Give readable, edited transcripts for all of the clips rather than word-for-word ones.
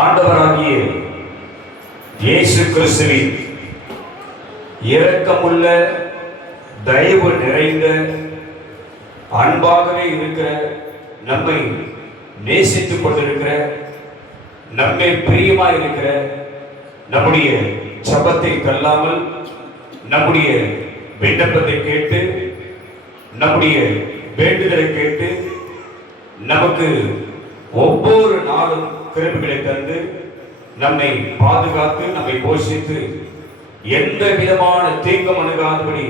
ஆண்டவராகிய இயேசு கிறிஸ்துவின் இரக்கமுள்ள தயவு நிறைந்த அன்பாகவே இருக்கிற, நம்மை நேசித்துக் கொண்டிருக்கிற, நம்மை பிரியமாய் இருக்கிற, நம்முடைய ஜெபத்தை தள்ளாமல் நம்முடைய விண்ணப்பத்தை கேட்டு, நம்முடைய வேண்டுதலை கேட்டு, நமக்கு ஒவ்வொரு நாளும் கிருபைகளை தந்து நம்மை பாதுகாத்து நம்மை போஷித்து எந்த விதமான தீங்கும் அணுகாதபடி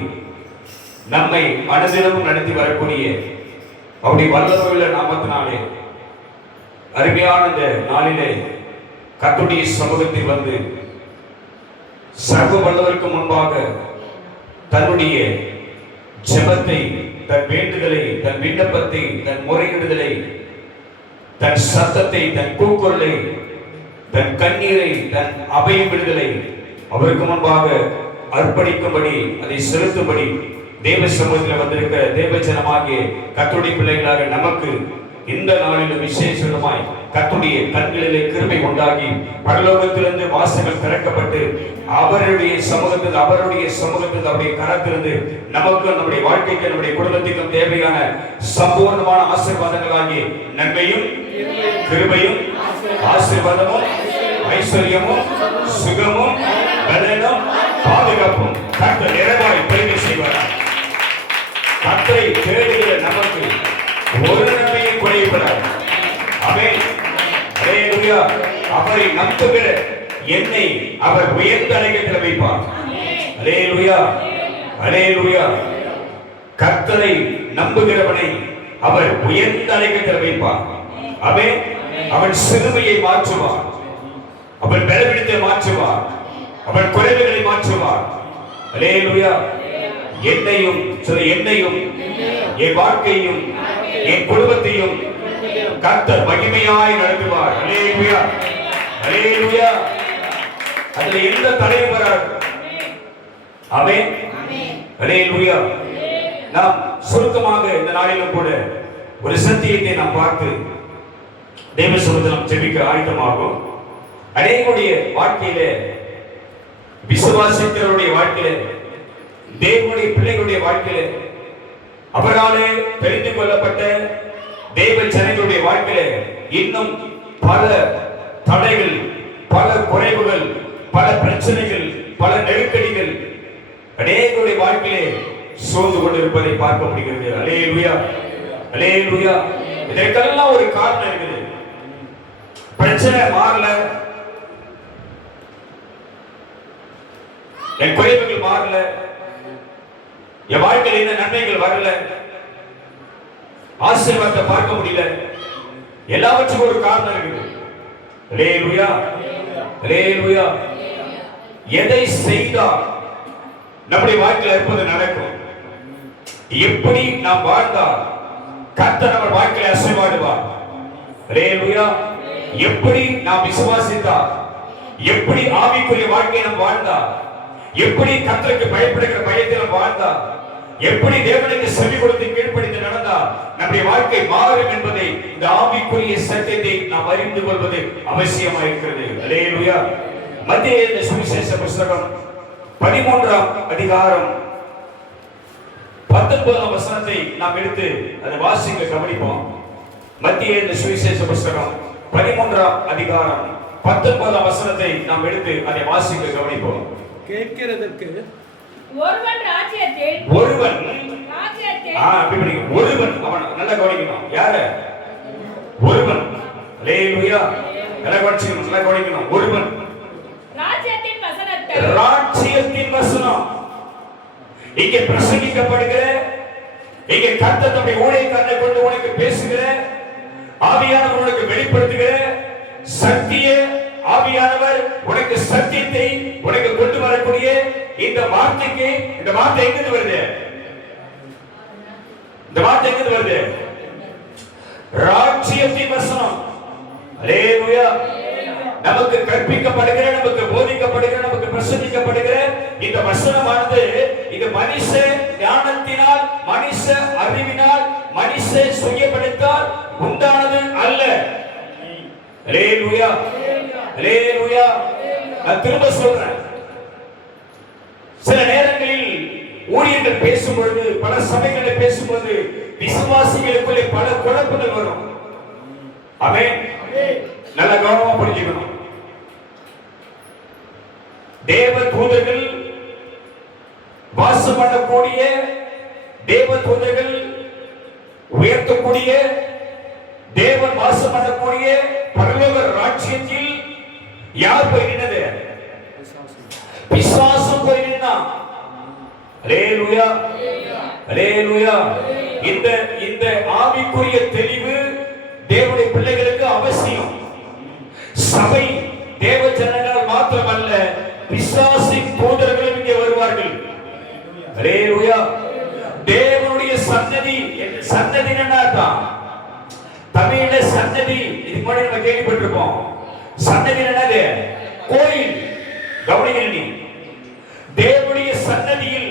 நம்மை அனுதினமும் நடத்தி வரக்கூடிய அவருடைய வல்லமையுள்ள நாமத்தினாலே அருமையான இந்த நாளிலே கர்த்தருடைய சமூகத்தில் வந்து சர்வ வல்லவருக்கு முன்பாக தன்னுடைய ஜெபத்தை, தன் வேண்டுதலை, தன் விண்ணப்பத்தை, தன் முறையிடுதலை, தன் சத்தத்தை, தன் கூக்குரலை, தன் கண்ணீரை, தன் அபயம் விடுதலை அவருக்கு முன்பாக அர்ப்பணிக்கும்படி, அதை செலுத்தும்படி தேவ சமூகத்தில் வந்திருக்கிற தேவஜனமாகிய கர்த்தருடைய பிள்ளைகளாக நமக்கு இந்த நாளிலும் விசேஷமாய் கர்த்தருடைய கண்களிலே கிருபை உண்டாகி பரலோகத்திலிருந்து வாசல்கள் திறக்கப்பட்டு அவருடைய சமூகத்தில் அவருடைய கரத்திலிருந்து நமக்கு, நம்முடைய வாழ்க்கைக்கு, நம்முடைய குடும்பத்துக்கும் தேவையான சம்பூர்ணமான ஆசீர்வாதங்களாகிய நன்மையும் கிருபையும் ஆசீர்வாதமும் ஐஸ்வர்யமும் சுகமும் பலனும் பாதுகாப்பும் கர்த்தர் நிறைவாய் பெருமை செய்வார். கர்த்தரை தேடுகிற நமக்கு ஒரு நன்மையும் குறைபடாது. ஆமென். அல்லேலூயா. அவரை நம்புகிற என்னை அவர் உயர்ந்த அடைக்கலத்தில் வைப்பார். அல்லேலூயா, அல்லேலூயா. கர்த்தரை நம்புகிறவனை அவர் உயர்ந்த அடைக்கலத்தில் வைப்பார். ஆமென். அவன் சிறுமையை மாற்றுவார், அவன் பலவீனத்தை மாற்றுவார், அவன் குறைவுகளை மாற்றுவார். அல்லேலூயா. என்னையும் என் வாழ்க்கையும் என் குடும்பத்தையும் கர்த்தர் மகிமையாய் நடத்துவார். அல்லேலூயா, அல்லேலூயா. அதுல எந்த தடையும் வராது. ஆமென், அல்லேலூயா. நாம் சுருக்கமாக இந்த நாளிலும் கூட ஒரு சத்தியத்தை நாம் பார்த்து தேவ சமூகத்தில் ஜெபிக்க ஆயத்தமாகும். அநேகருடைய வாழ்க்கையிலே, விசுவாசிக்கிறவருடைய வாழ்க்கையிலே, தேவனுடைய பிள்ளைகளுடைய வாழ்க்கையிலே, அவராலே தெரிந்து கொள்ளப்பட்ட தேவ ஜனங்களுடைய வாழ்க்கையிலே இன்னும் பல தடைகள், பல குறைவுகள், பல பிரச்சனைகள், பல நெருக்கடிகள் அநேகருடைய வாழ்க்கையிலே சூழ்ந்து கொண்டிருப்பதை பார்க்க முடிகிறது. அல்லேலூயா, அல்லேலூயா. இதற்கெல்லாம் ஒரு காரணம் இருக்குது. பிரச்சனை மாறல, என் குறைவுகள் மாறல, என் வாழ்க்கையில் என்ன நன்மைகள் வரல, ஆசீர்வாதத்தை பார்க்க முடியல. எல்லாவற்றுக்கும் ஒரு காரணம் இருக்குது. அல்லேலூயா, அல்லேலூயா. எதை செய்தால் நம்முடைய வாழ்க்கையில் இருப்பது நடக்கும், எப்படி நாம் வாழ்ந்தால் கர்த்தர் நம்ம வாழ்க்கையை அசைவாடுவார். அல்லேலூயா. எப்படி நாம் விசுவாசித்தால், எப்படி ஆவிக்குரிய வாழ்க்கையை நாம் வாழ்ந்தால், எப்படி கர்த்தருக்கு பயப்படுகிற பயத்தில் நாம் வாழ்ந்தால், எப்படி தேவனுக்கு செவி கொடுத்து கீழ்ப்படிந்து நடந்தால் நம்முடைய வாழ்க்கை மாறும் என்பதை, இந்த ஆவிக்குரிய சத்தியத்தை நாம் அறிந்து கொள்வது அவசியமாயிருக்கிறது. அல்லேலூயா. மத்தேயு சுவிசேஷ புத்தகம் 13ஆம் அதிகாரம் 19ஆம் வசனத்தை நாம் எடுத்து அதை வாசிக்க கவனிப்போம். மத்தேயு சுவிசேஷ புத்தகம் 13ஆம் அதிகாரம் 19ஆம் வசனத்தை நாம் எடுத்து அதை வாசிக்க கவனிப்போம். கேட்கிறதற்கு ஒருவன் அவன் நல்லா கவனிக்கணும். யாரு? ஒருவன். அல்லேலூயா. நல்லா கவனிக்கணும், நல்லா கவனிக்கணும். ஒருவன் ராஜ்யத்தின் வசனம் இங்கே பிரசங்கிக்கப்படுகிற, இங்கே கர்த்தர் தம்முடைய ஊழியக்காரனை கொண்டு உனக்கு பேசுகிற, ஆவியானவர் உனக்கு வெளிப்படுத்துகிற சத்திய ஆவியானவர் உனக்கு சத்தியத்தை உனக்கு கொண்டு வரக்கூடிய இந்த வார்த்தைக்கு, இந்த வார்த்தை எங்கிருந்து வருது? இந்த வார்த்தை எங்கிருந்து வருது? ராஜ்யத்தின் வசனம். அல்லேலூயா. நமக்கு கற்பிக்கப்படுகிற, நமக்கு போதிக்கப்படுகிற, நமக்கு பிரசங்கிக்கப்படுகிற இந்த வசனமானது இது மனுஷ ஞானத்தினால், மனுஷ அறிவினால், மனுஷ சுயப்படுத்தால் உண்டானது அல்ல. அல்லேலூயா, அல்லேலூயா. நான் திரும்ப சொல்றேன், சில நேரங்களில் ஊழியர்கள் பேசும்பொழுது, பல சபைகளில் பேசும்போது விசுவாசிகளுக்குள்ளே பல குழப்பங்கள் வரும். ஆமென். நல்ல கவனமா புரிஞ்சுக்கணும். தேவ தூதர்கள் வாசம் பண்ணக்கூடிய, தேவ தூதர்கள் உயர்த்தக்கூடிய, தேவன் வாசம் பண்ணக்கூடிய பரலோக ராஜ்யத்தில் யார் போய் நின்னது? பிசாசம் போய் நின்னான். அல்லேலூயா, அல்லேலூயா. இந்த ஆவிக்குரிய தெளிவு தேவனுடைய பிள்ளைகளுக்கு அவசியம். சபை தேவ ஜனங்கள் மாத்திரமல்ல, பிசாசின் தூதர்களும் இங்கே வருவார்கள். அல்லேலூயா. தேவனுடைய சன்னதி, சன்னதி என்னதான் தமிழ்ல சன்னதி, இது மாதிரி நம்ம கேள்விப்பட்டிருப்போம். சன்னதி என்னது? கோயில். கவனிங்க, தேவனுடைய சன்னதியில்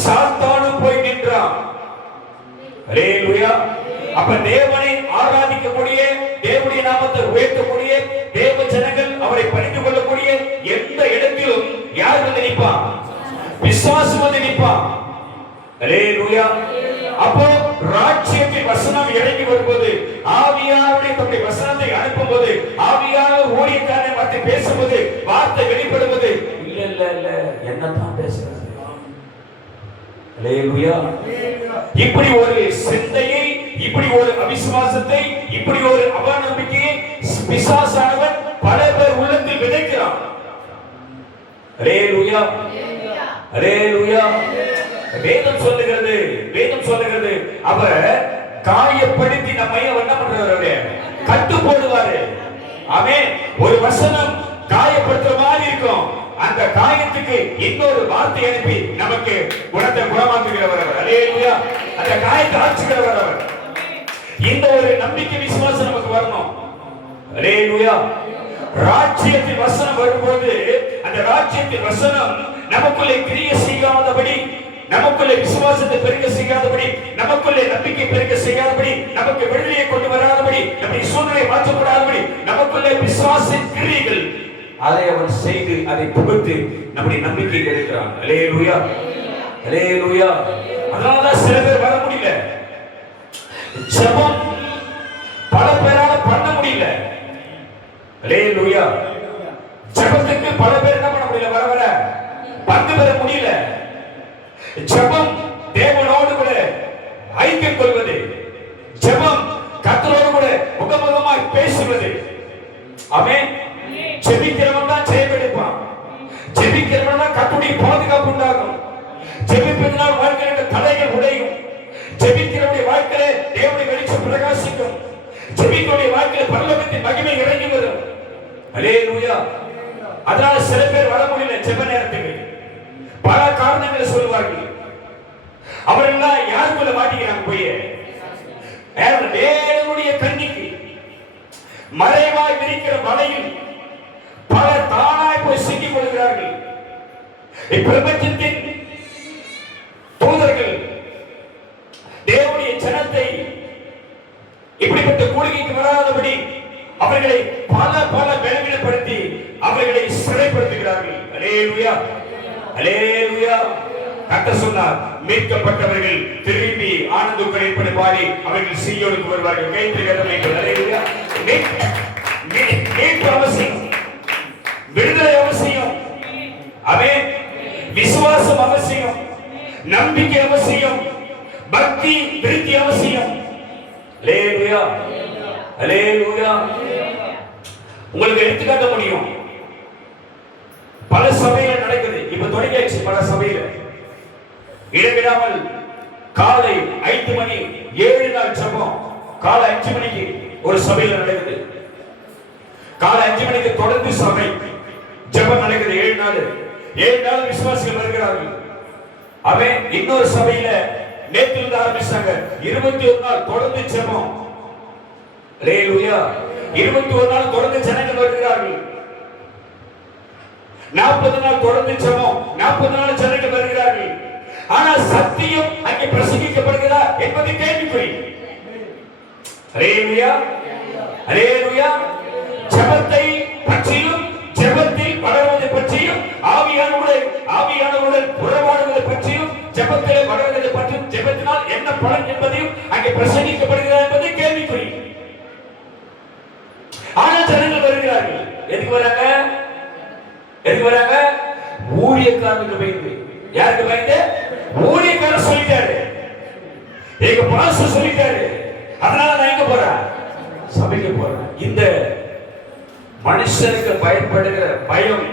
சாத்தானும் போய் நின்றான். அல்லேலூயா. அப்ப தேவனை ஆராதிக்கக்கூடிய, தேவனுடைய நாமத்தை உயர்த்தக்கூடிய தேவ ஜனங்கள் அவரை பணிந்து கொள்ளக்கூடிய எந்த இடத்திலும் யார் வந்து நிற்பான்? பிசாசு வந்து நிற்பான். அல்லேலூயா. அப்போ ராஜ்யத்தின் வசனம் இறங்கி வரும்போது, ஆவியானவருடைய தம்முடைய வசனத்தை அனுப்பும்போது, ஆவியானவர் ஊழியக்காரனை பார்த்து பேசும்போது, வார்த்தை வெளிப்படுவது, இல்ல இல்ல இல்ல என்னதான் பேசுறது. அல்லேலூயா. இப்படி ஒரு சிந்தையை, இப்படி ஒரு அவிசுவாசத்தை, இப்படி ஒரு அவநம்பிக்கையை பிசாசானவன் பல பேர் உள்ளத்தில் விதைக்கிறான். அல்லேலூயா, அல்லேலூயா. வேதம் சொல்லுகிறது, வேதம் சொல்லுகிறது, அவர் காயப்படுத்தி நம்மை என்ன பண்றாரு? கட்டு போடுவாரு. ஆமென். ஒரு வசனம் காயப்படுத்துற மாதிரி இருக்கும், அந்த காயத்துக்கு இன்னொரு வார்த்தை அனுப்பி நமக்கு குணத்தை குணமாக்குகிறவர் அவர். அல்லேலூயா. அந்த காயத்தை ஆற்றுகிறவர் அவர். இந்த ஒரு நம்பிக்கை விசுவாசம் நமக்கு வரணும். அல்லேலூயா. ராஜ்யத்தின் வசனம் வரும்போது, அந்த ராஜ்யத்தின் வசனம் நமக்குள்ளே கிரியை செய்யாதபடி, நமக்குள்ளே விசுவாசத்தை பெருக செய்யாதபடி, நமக்குள்ளே நம்பிக்கை பெருக செய்யாதபடி, நமக்கு விடுதலையை கொண்டு வராதபடி, நம்முடைய சூழ்நிலை மாற்றப்படாதபடி, நமக்குள்ளே விசுவாசின் கிரியைகள் அதை அவன் செய்து அதை புகுத்து நம்முடைய நம்பிக்கை எடுக்கிறான். அல்லேலூயா, அல்லேலூயா. அதனாலதான் சில பேர் வர முடியல. ஜெபம் பல பேரால பண்ண முடியல. அல்லேலூயா. ஜெபத்துக்கு பல பேர் என்ன பண்ண முடியல, வர வர பங்கு பெற முடியல. ஜெபம் தேவனோடு கூட ஐக்கியம் கொள்வது, ஜெபம் கர்த்தரோடு கூட முகமுகமாய் பேசுவது. ஆமென். ஜெபிக்கிறவன் தான் ஜெயம் எடுப்பான். ஜெபிக்கிறவன் தான் கர்த்தருடைய பாதுகாப்பு உண்டாகும். ஜெபிப்பதனால் வாழ்க்கையில தடைகள் உடையும். ஜெபிக்கிறவனுடைய வாழ்க்கையில தேவனுடைய வெளிச்சம் பிரகாசிக்கும். ஜெபிக்கிறவனுடைய வாழ்க்கையில பரலோகத்தின் மகிமை இறங்கி வரும். அல்லேலூயா. அதனால சில பேர் வர முடியல ஜெப நேரத்துக்கு. பல காரணங்களை சொல்வார்கள். அவரெல்லாம் யாருக்குள்ள மாட்டிக்கிறாங்க? போய் தேவனுடைய கண்ணிக்கு மறைவாய் விரிக்கிற வலையில் பலர் தானாய் போய் சிக்கிக் கொள்கிறார்கள். இப்பிரபஞ்சத்தின் தூதர்கள் தேவனுடைய ஜனத்தை இப்படிப்பட்ட கூலிகைக்கு வராதபடி அவர்களை பல பல பலவீனப்படுத்தி அவர்களை சிறைப்படுத்துகிறார்கள். அல்லேலூயா, அல்லேலூயா. கர்த்தர் சொன்னார், மீட்கப்பட்டவர்கள் திரும்பி ஆனந்த கரைப்படி பாடி அவர்கள் சீயோனுக்கு வருவார்கள். அல்லேலூயா. மீட்பு அவசியம், விடுதலை அவசியம். ஆமென். விசுவாசம் அவசியம், நம்பிக்கை அவசியம், பக்தி விருத்தி அவசியம். அல்லேலூயா, அல்லேலூயா. உங்களுக்கு எடுத்துக்காட்ட முடியும். பல சபையில நடக்குது. இப்ப தொடங்கியாச்சு பல சபையில. இடவிடாமல் காலை 5 மணி 7 நாள் ஜெபம். காலை 5 மணிக்கு ஒரு சபையில நடக்குது. காலை 5 மணிக்கு தொடர்ந்து சபை ஜெபம் நடக்குது. 7 நாள் 7 நாள் விசுவாசிகள் வருகிறார்கள். அவன் இன்னொரு சபையில நேற்று இருந்து ஆரம்பிச்சாங்க. 21 நாள் தொடர்ந்து ஜெபம். அல்லேலூயா. 21 நாள் தொடர்ந்து ஜனங்கள் வருகிறார்கள். 40 நாள் தொடர்ந்து ஜெபம். 40 நாள் ஜனங்கள் வருகிறார்கள். ஆனா சத்தியம் அங்கே பிரசங்கிக்கப்படுகிறதா என்பது கேள்விக்குறி. அல்லேலூயா, அல்லேலூயா. ஜெபத்தை பற்றியும் ஜெபத்தில் வளர்வதை பற்றியும் ஆவியானவருடன் உறவாடுவதை பற்றியும் ஜெபத்தில் வளர்வதை பற்றியும் ஜெபத்தினால் என்ன பலன் என்பதையும் அங்கே பிரசங்கிக்கப்படுகிறது என்பது கேள்விக்குறி. ஆனால் ஜனங்கள் வருகிறார்கள். எதுக்கு வராங்க? ஊழியக்காரனுக்கு பயந்து. யாருக்கு பயந்து? ஊழியக்காரர் சொல்லிட்டாரு, எங்க பாஸ்டர் சொல்லிட்டாரு, அதனால நான் எங்க போறேன்? சபைக்கு போறேன். இந்த மனுஷனுக்கு பயப்படுகிற பயம்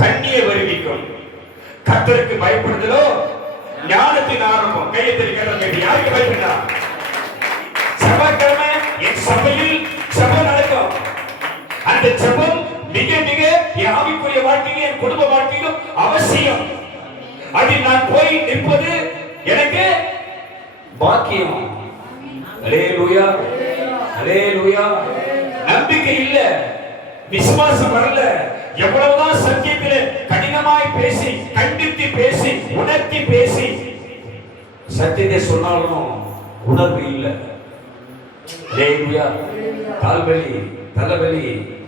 கண்ணியை வருவிக்கும். கர்த்தருக்கு பயப்படுதலோ ஞானத்தின் ஆரம்பம். கையை தெரிவிக்க யாருக்கு பயப்படா? செவ்வாய்க்கிழமை என் சபையில் ஜெபம் நடக்கும். அந்த ஜெபம் மிக மிக என் ஆவிக்குரிய வாழ்க்கையிலும் என் குடும்ப வாழ்க்கையிலும் அவசியம். அதில் நான் போய் நிற்பது எனக்கு பாக்கியம். அல்லேலூயா, அல்லேலூயா. நம்பிக்கை இல்ல, விசுவாசம் வரல. எவ்வளவுதான் சத்தியத்திலே கடினமாய் பேசி, கண்டித்து பேசி, உணர்த்தி பேசி சத்தியத்தை சொன்னாலும் உணர்வு இல்லை. அல்லேலூயா. கால்வலி, தலைவலி,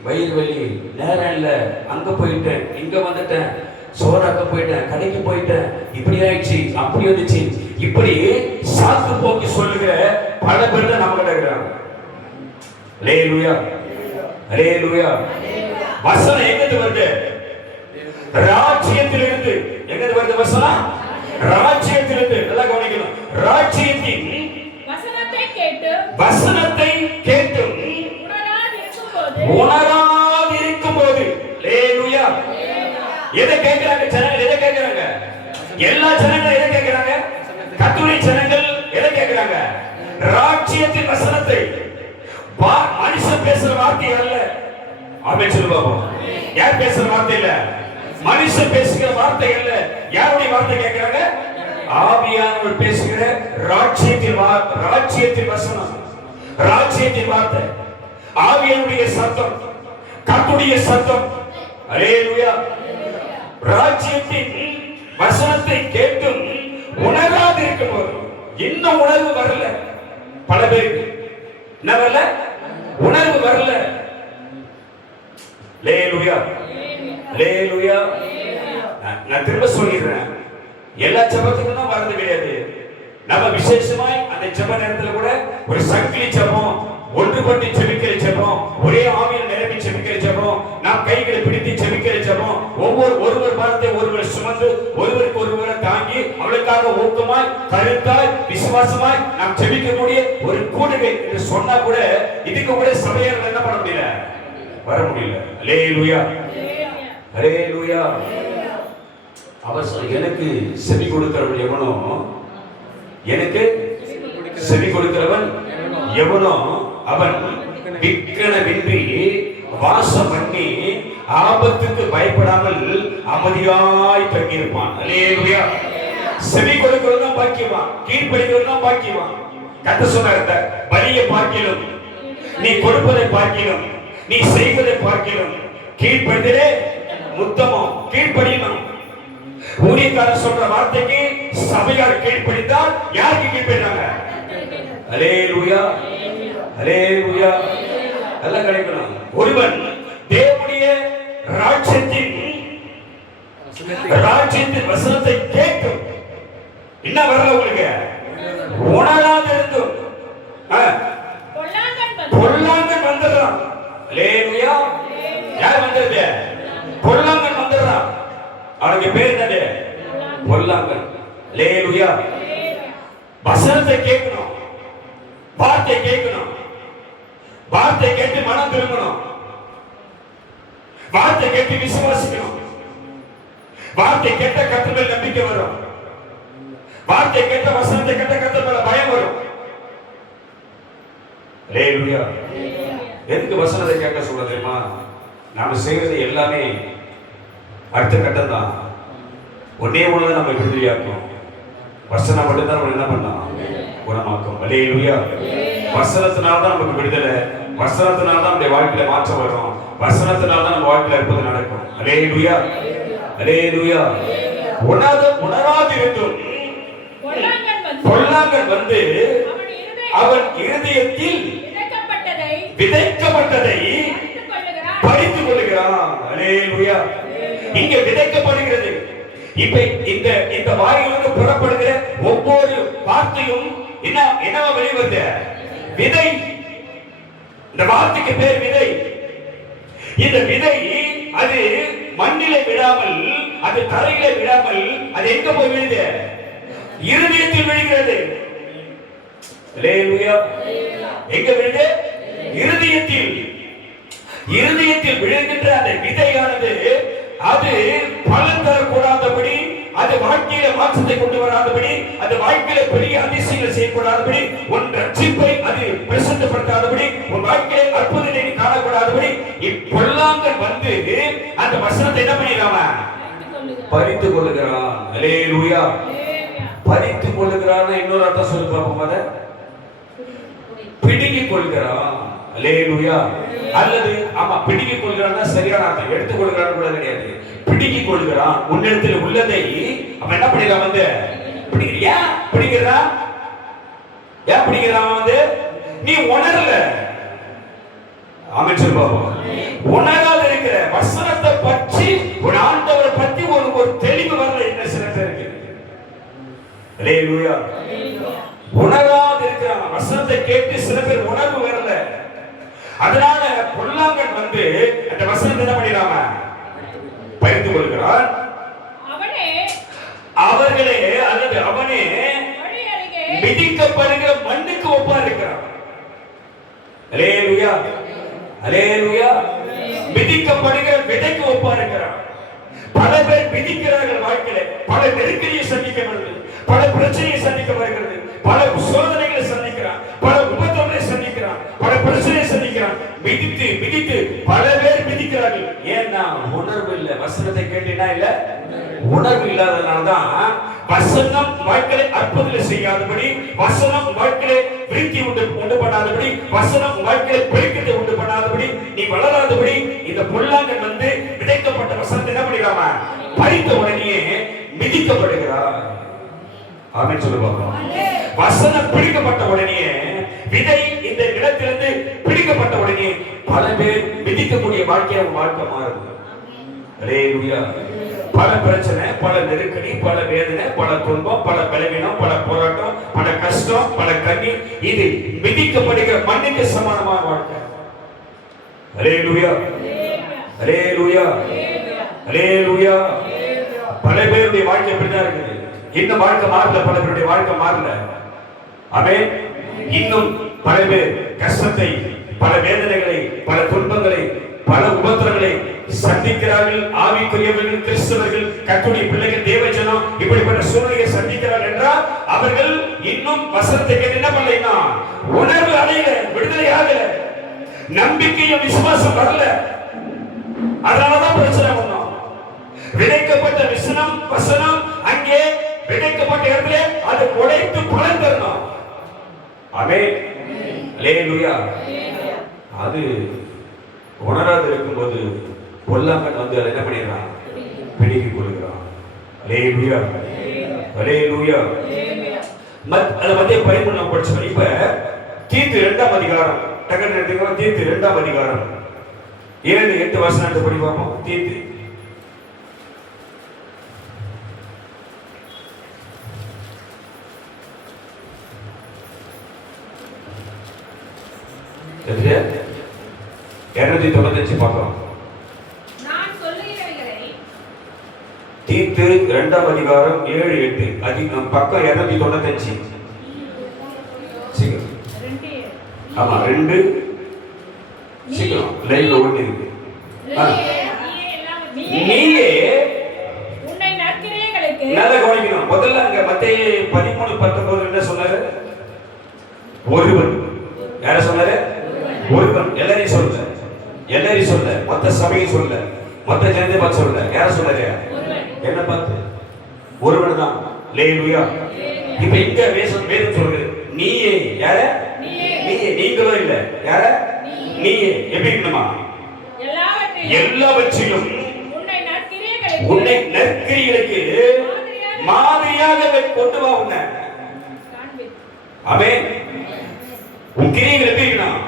வயிறு வலி, நேரம் இல்ல, அங்க போயிட்டேன், இங்க வந்துட்டேன், சோறாக்க போயிட்டேன், கடைக்கு போயிட்டேன், இப்படி ஆயிடுச்சு, அப்படி வந்துச்சு, இப்படி சாக்கு போக்கு சொல்லுகிற பல பேர் தான் நம்ம கிடக்குறாங்க. அல்லேலூயா, அல்லேலூயா. வசனம் எங்கிருந்து வருது? ராஜ்யத்திலிருந்து. எங்கிருந்து வருது வசனம்? ராஜ்யத்திலிருந்து. நல்லா கவனிக்கணும். ராஜ்யத்தின் வசனத்தை கேட்டு உணராதிருக்கும் போது. அல்லேலூயா. எதை கேட்கிறாங்க ஜனங்கள்? எதை கேட்கிறாங்க? எல்லா ஜனங்களும் எதை கேட்கிறாங்க? கர்த்தருடைய ஜனங்கள் எதை கேட்கிறாங்க? ராஜ்யத்தின் வசனத்தை. மனுஷன் பேசுற வார்த்தை அல்ல. ஆமென் சொல்லுங்க. யார் பேசுற வார்த்தை இல்ல, மனுஷன் பேசுகிற வார்த்தை அல்ல. யாருடைய வார்த்தை கேட்கிறாங்க? ஆவியானவர் பேசுகிற ராஜ்யத்தின் வசனம், ராஜ்யத்தின் வார்த்தை, ஆவியானுடைய சத்தம், கர்த்தருடைய சத்தம். அல்லேலூயா. ராஜ்யத்தின் வசனத்தை கேட்டும் உணராது இருக்கும்போது, இன்னும் உணர்வு வரல. பல பேருக்கு என்ன வரல? உணர்வு வரல. அல்லேலூயா, அல்லேலூயா. நான் திரும்ப சொல்லிடுறேன், எல்லா ஜெபத்துக்கும் தான் வரது கிடையாது. நம்ம விசேஷமாய் அந்த ஜெப நேரத்துல கூட ஒரு சங்கிலி ஜெபம், ஒன்றுபட்டு ஜெபிக்கிற ஜெபம், ஒரே ஆவியில் நிரம்பி ஜெபிக்கிற ஜெபம், நாம் கைகளை பிடித்து ஜெபிக்கிற ஜெபம், ஒருவர் வார்த்தை ஒருவர் சுமந்து ஒருவருக்கு ஒருவரை தாங்கி அவளுக்காக ஊக்கமாய் கருத்தாய் விசுவாசமாய் நாம் ஜெபிக்கக்கூடிய ஒரு கூடுகை என்று சொன்னா கூட இதுக்கு கூட சபையார்கள் என்ன பண்ண முடியல, வர முடியல. அல்லேலூயா, அல்லேலூயா. அவர் எனக்கு செவி கொடுக்கிறவன் எவனோ, எனக்கு செவி கொடுக்கிறவன் எவனோ அவன் விக்கனமின்றி வாசம் பண்ணி ஆபத்துக்கு பயப்படாமல் அமைதியாய் தங்கியிருப்பான். அல்லேலூயா. செவி கொடுக்கிறவன் பாக்கியவான், கீழ்ப்படிக்கிறவன் பாக்கியவான். கர்த்தர் சொன்னார், பலியை பார்க்கிலும், நீ கொடுப்பதை பார்க்கிலும், நீ செய்வதை பார்க்கிலும் கீழ்ப்படிதலே உத்தமம். கீழ்ப்படியணும். ஊழியக்காரர் சொல்ற வார்த்தைக்கு சபையார் கீழ்ப்படித்தால் யாருக்கு கீழ்ப்படிறாங்க? அல்லேலூயா, அல்லேலூயா. எல்லாம் கிடைக்கணும். ஒருவன் தேவனுடைய ராஜ்யத்தின் வசனத்தை கேட்கும். என்ன வரல உங்களுக்கு? உணராது இருந்தும் பொல்லாங்கன் வந்துடுறான். அல்லேலூயா. யார் வந்துருது? பொல்லாங்கன் வந்துடுறான். அவனுக்கு பேர் என்னது? பொல்லாங்கன். அல்லேலூயா. வசனத்தை கேட்கணும், வார்த்தை கேட்கணும், வார்த்தை கேட்டு மனம் திரும்பணும், வார்த்தை கேட்டு விசுவாசிக்கணும், வார்த்தை கேட்ட கர்த்தர் மேல் நம்பிக்கை வரும், வார்த்தை கேட்ட வசனத்தை கேட்ட கர்த்தர் மேல பயம் வரும். அல்லேலூயா. எதுக்கு வசனத்தை கேட்க சொல்ல தெரியுமா? நாம செய்வது எல்லாமே அடுத்த கட்டம் தான். ஒன்னே ஒண்ணுதான் நம்ம விடுதலையாக்கும். வசனம் மட்டும்தான் நம்ம என்ன பண்ணலாம்? குணமாக்கும். அல்லேலூயா. வசனத்தினால தான் நமக்கு விடுதலை, வசனத்தினால தான் நம்முடைய வாழ்க்கையில மாற்றம் வரும், வசனத்தினால தான் நம்ம வாழ்க்கையில இருப்பது நடக்கும். அல்லேலூயா, அல்லேலூயா. உணராது இருந்தும் பொல்லாங்கன் வந்து அவன் இருதயத்தில் விதைக்கப்பட்டதை பறித்துக் கொள்ளுகிறான். அல்லேலூயா. இங்க விதைக்கப்படுகிறது. இப்ப இந்த வாயிலிருந்து புறப்படுகிற ஒவ்வொரு வார்த்தையும் என்னவா வெளிவருது? விதை. இந்த வார்த்தைக்கு பேர் விதை. இந்த விதை அது மண்ணிலே விடாமல், அது தரையிலே விடாமல், அது எங்க போய் விழுது? இருதயத்தில் விழுகிறது. அல்லேலூயா. எங்க விழுது? இருதயத்தில். இருதயத்தில் விழுகின்ற அந்த விதையானது அது பலன் தரக்கூடாதபடி, அது வாழ்க்கையில மாற்றத்தை கொண்டு வராதபடி, அது வாழ்க்கையில பெரிய அதிசயங்கள் செய்யக்கூடாதபடி, உன் ரட்சிப்பை அது பிரசன்னப்படுத்தாதபடி, உன் வாழ்க்கையில அற்புதத்தை காணக்கூடாதபடி இப்பொல்லாங்கன் வந்து அந்த வசனத்தை என்ன பண்ணிடுறான்? பறித்துக் கொள்ளுகிறான். அல்லேலூயா. பறித்துக் கொள்ளுகிறான். இன்னொரு அர்த்தம் சொல்லி பார்ப்போம். அதை பிடுங்கிக் கொள்கிறான். அல்லேலூயா. அல்லது ஆமா, பிடுங்கிக் கொள்கிறான்னா சரியான அர்த்தம். எடுத்துக் கொள்கிறான் கூட கிடையாது. பிடுங்கிக் கொள்கிறான். உன்னிடத்தில் உள்ளதை அவன் என்ன பண்ணிடுறான்? வந்து பிடிக்கிறியா? பிடிக்கிறான். ஏன் பிடிக்கிறான்? வந்து நீ உணரல. ஆமென் சொல்லு பாப்போம். உணராத இருக்கிற வசனத்தை பற்றி, ஒரு ஆண்டவரை பற்றி உனக்கு ஒரு தெளிவு வரல. என்ன சில பேருக்கு அல்லேலூயா. உணராத இருக்கிறான். வசனத்தை கேட்டு சில பேர் உணர்வு வரல. அதனால பொல்லாங்கன் வந்து அந்த வசனத்தை என்ன பண்ணிடாம பறித்துக் கொள்கிறான். அவர்களே அல்லது அவனே மிதிக்கப்படுகிற மண்ணுக்கு ஒப்பா இருக்கிறான். அல்லேலூயா. அல்லேலூயா. மிதிக்கப்படுகிற விதைக்கு ஒப்பா இருக்கிறான். பல பேர் மிதிக்கிறார்கள். வாழ்க்கையில பல நெருக்கடியை சந்திக்க வருது, பல பிரச்சனையை சந்திக்க வருகிறது, பல சோதனைகளை சந்திக்கிறான், பல உபத்திரங்களை சந்திக்கிறான், பல பிரச்சனையை சந்திக்கிறான். மிதித்து மிதித்து பல பேர் மிதிக்கிறார்கள். ஏன்னா உணர்வு இல்லை. வசனத்தை கேட்டீங்கன்னா இல்ல, உணர்வு இல்லாததுனாலதான் வசனம் வாழ்க்கையை அற்புதங்களை செய்யாதபடி, வசனம் வாழ்க்கையை விருத்தி உண்டு பண்ணாதபடி, வசனம் வாழ்க்கையை பெருக்கத்தை உண்டு பண்ணாதபடி, நீ வளராதபடி இந்த பொல்லாங்கன் வந்து விதைக்கப்பட்ட வசனத்தை என்ன பண்ணிடாம பறித்த உடனே மிதிக்கப்படுகிறார். ஆமென் சொல்லுவாங்க. வசனம் பிடிக்கப்பட்ட உடனே, விதை இந்த இடத்திலிருந்து பிடிக்கப்பட்ட உடனே பல பேர் மிதிக்கக்கூடிய வாழ்க்கையை வாழ்க்கை மாறுது. அல்லேலூயா. பல பிரச்சனை, பல நெருக்கடி, பல வேதனை, பல துன்பம், பல பலவீனம், பல போராட்டம், பல கஷ்டம், பல கண்ணீர், இது மிதிக்கப்படுகிற மண்ணுக்கு சமானமான வாழ்க்கை. அல்லேலூயா. அல்லேலூயா. அல்லேலூயா. பல பேருடைய வாழ்க்கை இப்படிதான் இருக்குது. இன்னும் வாழ்க்கை மாறல. பல பேருடைய வாழ்க்கை மாறல. ஆமென். இன்னும் பல பேர் கஷ்டத்தை, பல வேதனைகளை, பல துன்பங்களை, பல உபத்திரங்களை சந்திக்கிறார்கள். ஆவிக்குரியவர்கள், கிறிஸ்தவர்கள், கர்த்தருடைய பிள்ளைகள், தேவஜனம் இப்படிப்பட்ட சூழ்நிலையை சந்திக்கிறார்கள் என்றால் அவர்கள் இன்னும் வசனத்தை கேட்டு என்ன பண்ணலைன்னா உணர்வு அடையல, விடுதலை ஆகல, நம்பிக்கையும் விசுவாசம் வரல. அதனாலதான் பிரச்சனை வந்தோம். விதைக்கப்பட்ட வசனம் அங்கே விதைக்கப்பட்ட இடத்துல அது உழைத்து பலன் தரணும். ஆமென். அல்லேலூயா. அது உணராது இருக்கும்போது பொல்லாங்கன் வந்து அதை என்ன பண்ணிடுறான்? பிடிக்கிக் கொள்கிறான். அல்லேலூயா. அல்லேலூயா. அதை மத்திய பைபிள் நம்ம படிச்சோம். இப்ப தீத்து 2ஆம் அதிகாரம், டக்குனு எடுத்துக்கிறோம். தீத்து 2ஆம் அதிகாரம் 7-8 வசனத்தை படி பார்ப்போம். தீத்து எது? 295 பார்க்கலாம். தீத்து 2ஆம் அதிகாரம் 7-8 அதிகம் பக்கம் 295. சீக்கிரம். ஆமா 2 சீக்கிரம் லைன்ல ஓடி இருக்கு. நீயே உன்னை நற்கிரியைகளுக்கு நல்லா கவனிக்கணும். முதல்ல அங்க மத்தேயு 13:19 என்ன சொன்னாரு? ஒருவன். யார சொன்னாரு? ஒருவன். எல்லாரையும் சொல்ல, எல்லாரையும் சொல்ல, மத்த சபையை சொல்ல, மத்த ஜனத்தை பார்த்து சொல்ல. யார சொன்னாரு? என்ன பார்த்து? ஒருவன் தான். அல்லேலூயா. இப்ப இங்க வேதம் சொல்றது நீயே. யார? நீயே. நீங்களும் இல்ல. யார? நீயே. எப்படி இருக்கணுமா? எல்லாவற்றிலும் உன்னை நற்கிரியைகளுக்கு மாதிரியாக கொண்டு வா. உன்னை ஆமென். உன் கிரியைகள் எப்படி இருக்கணும்?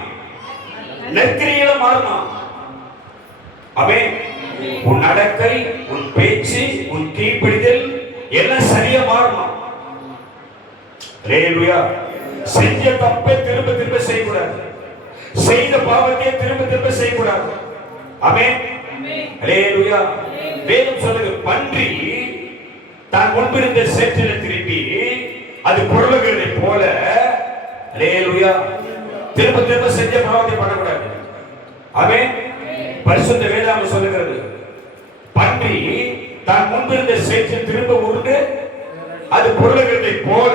நற்கிரியைகளா மாறணும். ஆமென். உன் நடக்கை, உன் பேச்சு, உன் கீழ்ப்படிதல் எல்லாம் சரியா மாறணும். ஹalleluya. செஞ்ச தப்பை திரும்ப திரும்ப செய்யக்கூடாது. செய்த பாவத்தை திரும்ப திரும்ப செய்யக்கூடாது. ஆமென். ஹalleluya. வேதம் சொல்லுது, பன்றி தான் முன்பிருந்த சேற்றில் திருப்பி அது புரளுகிறதை போல, ஹalleluya, திரும்ப திரும்ப செஞ்ச பாவத்தை பண்ணக்கூடாது. ஆமென். பரிசுத்த வேதாகம் சொல்லுகிறது, பன்றி தான் முன்பிருந்த சேற்றில் திரும்ப உருண்டு அது புரளுகிறதை போல,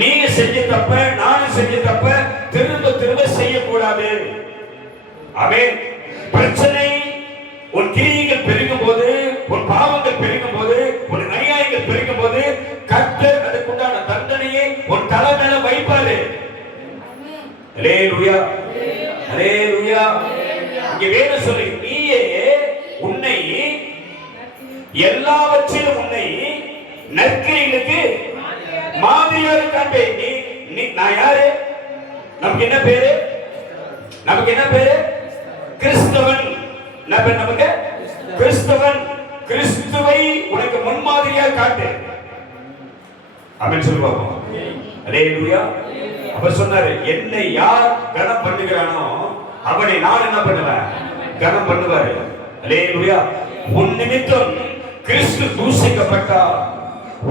நீ செஞ்ச தப்ப நானும் செஞ்ச தப்ப திரும்ப திரும்ப செய்யக்கூடாது. ஆமென். பிரச்சனை உன் கிரியைகள் பெருகும் போது, உன் பாவங்கள் பெருகும் போது, உன் அநியாயங்கள் பெருகும் போது கர்த்தர் அதுக்குண்டான தண்டனையை உன் தலை மேல வைப்பாரு. ஹalleluya, ஹalleluya. இங்க வேதம் சொல்லு, நீயே உன்னை எல்லாவற்றிலும் உன்னை நற்கிரியைகளுக்கு மாதிரியாக காண்பேன். நீ நான் யாரு? நமக்கு என்ன பேரு? நமக்கு என்ன பேரு? கிறிஸ்தவன். நமக்கு கிறிஸ்தவன். கிறிஸ்துவை உனக்கு முன்மாதிரியாக காட்டு. அப்படின்னு சொல்லி பார்ப்போம். ஹalleluya. அவர் சொன்னாரு, என்னை யார் கனம் பண்ணுகிறானோ அவனை நான் என்ன பண்ணுவேன்? கனம் பண்ணுவாரு. ஹalleluya. உன் நிமித்தம் கிறிஸ்து தூஷிக்கப்பட்டார்,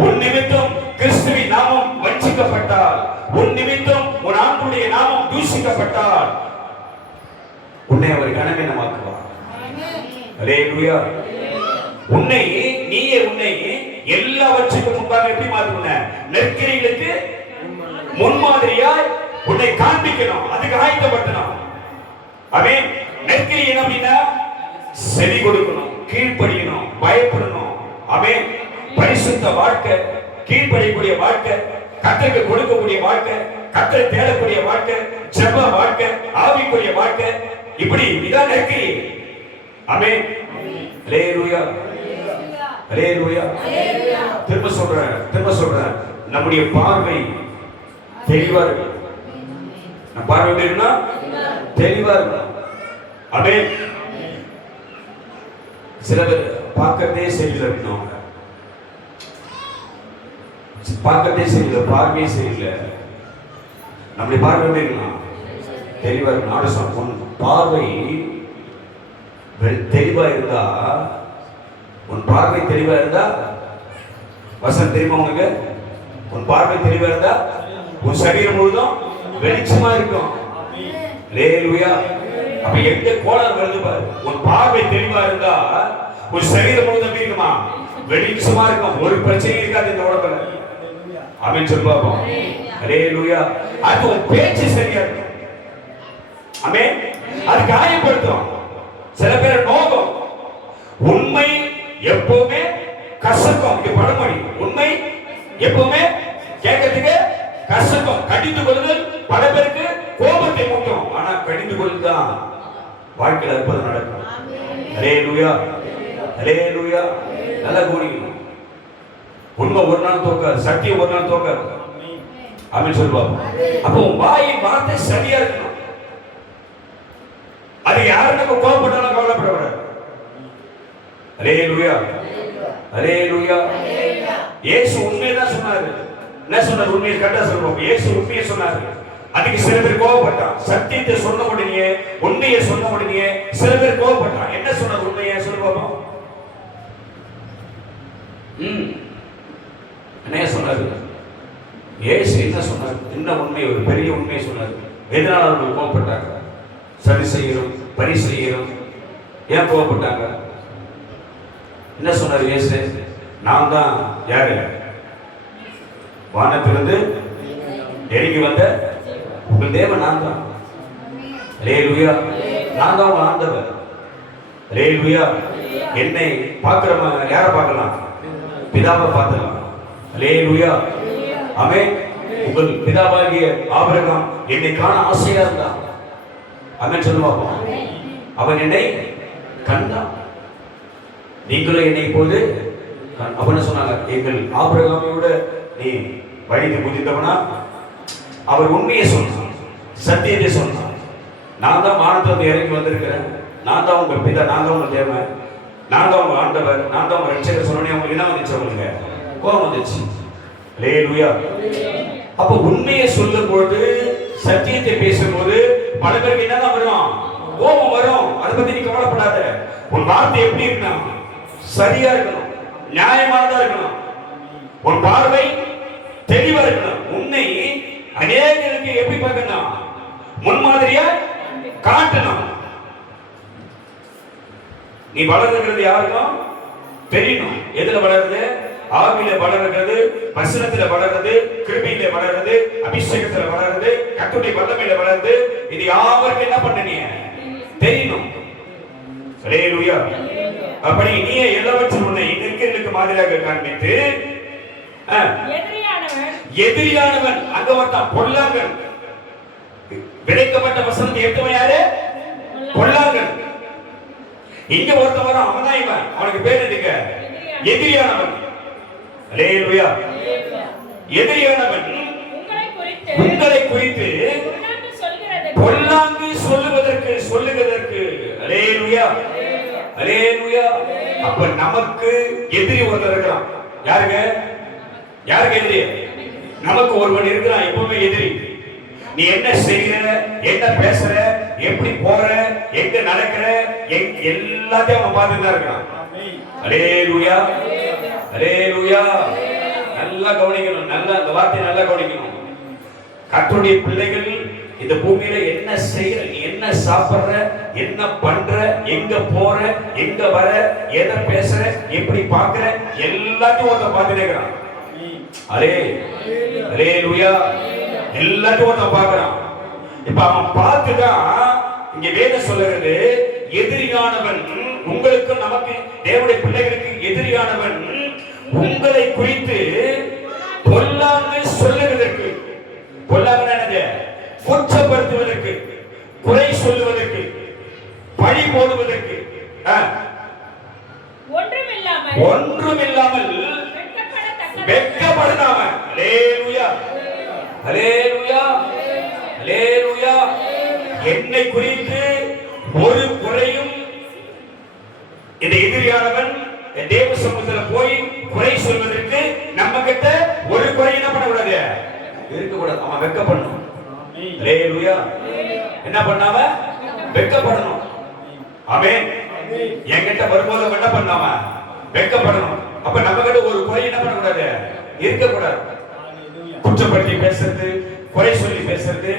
உன் நிமித்தம் கிறிஸ்துவின் நாமம் வஞ்சிக்கப்பட்டார், உன் நிமித்தம் உன் ஆண்டுடைய நாமம் தூஷிக்கப்பட்டார், உன்னை அவர் கனவீனமாக்குவார். ஹalleluya. உன்னை நீயே உன்னை எல்லாவற்றுக்கும் முன்பாக எப்படி மாற்றுன? நற்கிரியைகளுக்கு முன்மாதிரியாய் உன்னை காண்பிக்கணும். அதுக்கு ஆயத்தப்படணும். ஆமென். நற்கிரியை அப்படின்னா செவி கொடுக்கணும், கீழ்ப்படியணும், பயப்படணும். ஆமென். பரிசுத்த வாழ்க்கை, கீழ்ப்படியக்கூடிய வாழ்க்கை, கர்த்தருக்கு கொடுக்கக்கூடிய வாழ்க்கை, கர்த்தரை தேடக்கூடிய வாழ்க்கை, ஜெப வாழ்க்கை, ஆவிக்குரிய வாழ்க்கை, இப்படி இதான் நற்கிரியை. ஆமென். ஹalleluya, ஹalleluya. திரும்ப சொல்றேன், நம்முடைய பார்வை தெளிவா இருக்கு. நம்ம பார்வை எப்படின்னா தெளிவா இருக்கு. ஆமென். சில பேர் பார்க்கறதே சரியில்லை அப்படின்னுவாங்க. பார்க்கறதே சரியில்லை, பார்வையே சரியில்லை. நம்முடைய பார்வை எப்படி இருக்கலாம்? தெளிவா இருக்கு. நாடு சொன்ன பார்வை தெளிவா இருந்தா, உன் பார்வை தெளிவா இருந்தா, வசனம் தெரியுமா உனக்கு? உன் பார்வை தெளிவா இருந்தா உன் சரீரம் முழுதும் வெளிச்சமா இருக்கும். ஹalleluya. அப்ப எந்த கோளாறு வருது பாரு. உன் பார்வை தெளிவா இருந்தா உன் சரீரம் முழுதும் இருக்குமா? வெளிச்சமா இருக்கும். ஒரு பிரச்சனையும் இருக்காது இந்த உடம்புல. ஆமென் சொல்லு பாப்போம். ஹalleluya. அது உன் பேச்சு சரியா இருக்கும். ஆமென். அது காயப்படுத்தும். சில பேர் நோகம். உண்மை எப்பவுமே கசக்கும். இது பழமொழி. உண்மை எப்பவுமே கேட்கறதுக்கு கசக்கும். கடிந்து கொள்ளுதல் பல பேருக்கு கோபத்தை மூட்டும். ஆனா கடிந்து கொள்ளுதல் தான் வாழ்க்கையில் அற்புதம் நடக்கும். ஹalleluya, ஹalleluya. நல்லா கூடிக்கணும். உண்மை ஒரு நாள் தோக்காது, சத்தியம் ஒரு நாள் தோக்காது. ஆமென் சொல்லுவாங்க. அப்போ வாயின் வார்த்தை சரியா இருக்கணும். அது யாரு நம்ம கோபப்பட்டாலும் கவலைப்படக்கூடாது. ஹalleluya, ஹalleluya. இயேசு உண்மையதான் சொன்னாரு. என்ன சொன்னார்? உண்மையை கரெக்டா சொல்றோம். இயேசு உண்மையை சொன்னாரு. அதுக்கு சில பேர் கோபப்பட்டான். சத்தியத்தை சொன்ன உடனே, உண்மையை சொன்ன உடனே சில பேர் கோபப்பட்டான். என்ன சொன்னார்? உண்மையை சொல்லுவோம். என்ன சொன்னாரு? இயேசு என்ன சொன்னார்? என்ன உண்மை? ஒரு பெரிய உண்மையை சொன்னார். எதனால அவர்கள் கோபப்பட்டாங்க? சரி செய்யணும், பரி செய்யணும். ஏன் கோபப்பட்டாங்க? என்ன சொன்னார் இயேசு? நான் தான் யாரு? வானத்திலிருந்து இறங்கி வந்த உங்கள் தேவன் நான் தான். ஹalleluya. நான் தான் உங்கள் ஆண்டவர். ஹalleluya. என்னை பார்க்கிறவங்க யாரை பார்க்கலாம்? பிதாவை பார்க்கலாம். ஹalleluya. ஆமென். உங்கள் பிதாவாகிய ஆபிரகாம் என்னை காண ஆசையா இருந்தான். ஆமென் சொல்லுவாங்க. அவன் என்னை கண்டான். நீங்களும் என்னை இப்போது அவன சொன்னாங்க, எங்கள் ஆபிரகாமையோட நீ வழிந்து குதித்தவனா? அவர் உண்மையை சொன்னான், சத்தியத்தை சொன்னான். நான் தான் வானத்திலிருந்து இறங்கி வந்திருக்கிறேன். நான் தான் உங்க பிதா, நான் தான் உங்க தேவன், நான் தான் உங்க ஆண்டவர், நான் தான் உங்க ரட்சகர் சொன்னோடனே அவங்களுக்கு என்ன வந்துச்சு? அவங்களுக்கு கோபம் வந்துச்சு. அல்லேலூயா. அப்ப உண்மையை சொல்லும் பொழுது, சத்தியத்தை பேசும்போது பல பேருக்கு என்னதான் வரும்? கோபம் வரும். அதை பத்தி நீ கவலைப்படாத. உன் வார்த்தை எப்படி இருக்கணும்? சரியா இருக்கணும், நியாயமானதா இருக்கணும், உன் பார்வை தெளிவா இருக்கணும். உன்னை அநேகருக்கு எப்படி பார்க்கணும்? முன்மாதிரியா காட்டணும். நீ வளர்கிறது யாருக்கும் தெரியணும். எதுல வளருது? ஆவியில வளர்றது, வசனத்துல வளர்றது, கிருபையில வளர்றது, அபிஷேகத்துல வளர்றது, கர்த்தருடைய வல்லமையில வளர்றது. இது யாவருக்கும் என்ன பண்ண தெரியணும். அல்லேலூயா. அப்படி நீ எல்லாவற்றும் உன்னை இன்னைக்கு மாதிரியாக காண்பித்து எதிரியானவன் அங்க வந்தான், பொல்லாங்கன். விதைக்கப்பட்ட வசனத்தை எடுத்தவன் யாரு? பொல்லாங்கன். இங்க ஒருத்தன் வரான், அவன் தான் இவன். அவனுக்கு பேர் எதுங்க? எதிரியானவன். அல்லேலூயா. எதிரியானவன் உங்களை குறித்து பொல்லாங்கு சொல்லுவதற்கு. அல்லேலூயா. அல்லேலூயா. அப்ப நமக்கு எதிரி ஒருத்தர் இருக்கிறான். யாருங்க? யாருக்கு எதிரி? நமக்கு ஒருவன் இருக்கிறான், எப்பவுமே எதிரி. நீ என்ன செய்யற, என்ன பேசுற, எப்படி போற, எங்க நடக்கிற, எல்லாத்தையும் அவன் பார்த்துட்டு தான் இருக்கான். அல்லேலூயா. அல்லேலூயா. நல்லா கவனிக்கணும், நல்லா அந்த வார்த்தையை நல்லா கவனிக்கணும். கர்த்தருடைய பிள்ளைகள் இந்த பூமியில என்ன செய்யற, நீ என்ன சாப்பிடுற, என்ன பண்ற, எங்க போற, எங்க வர, எதை பேசுற, எப்படி பாக்குற, எல்லாத்தையும் ஒருத்தன் பார்த்துட்டே இருக்கிறான். அல்லேலூயா. எல்லாத்தையும் ஒருத்தன் பார்க்கிறான். இப்ப அவன் பார்த்துதான் இங்க வேதம் சொல்லுகிறது, எதிரியானவன் உங்களுக்கும் நமக்கு தேவனுடைய பிள்ளைகளுக்கு எதிரியானவன் உங்களை குறித்து பொல்லாங்கு சொல்லுவதற்கு. பொல்லாங்கு என்னது? குற்றப்படுத்துவதற்கு, குறை சொல்லுவதற்கு, பழி போடுவதற்கு, ஒன்றுமில்லாமல் வெட்கப்படாம. அல்லேலூயா. அல்லேலூயா. அல்லேலூயா. என்னை குறித்து ஒரு குறையும் இந்த எதிரியானவன் தேவ சமூகத்துல போய் குறை சொல்வதற்கு நம்ம கிட்ட ஒரு குறை என்ன பண்ணக்கூடாது? இருக்கக்கூடாது. அவன் வெட்கப்படணும். அல்லேலூயா. என்ன பண்ணாம? வெட்கப்படணும். ஆமென். என்கிட்ட வரும்போது என்ன பண்ணாம? வெட்கப்படணும். அப்ப நம்ம கிட்ட ஒரு குறை என்ன பண்ணக்கூடாது? இருக்கக்கூடாது. குற்றப்படுத்தி பேசுறது, குறை சொல்லி பேசுறது,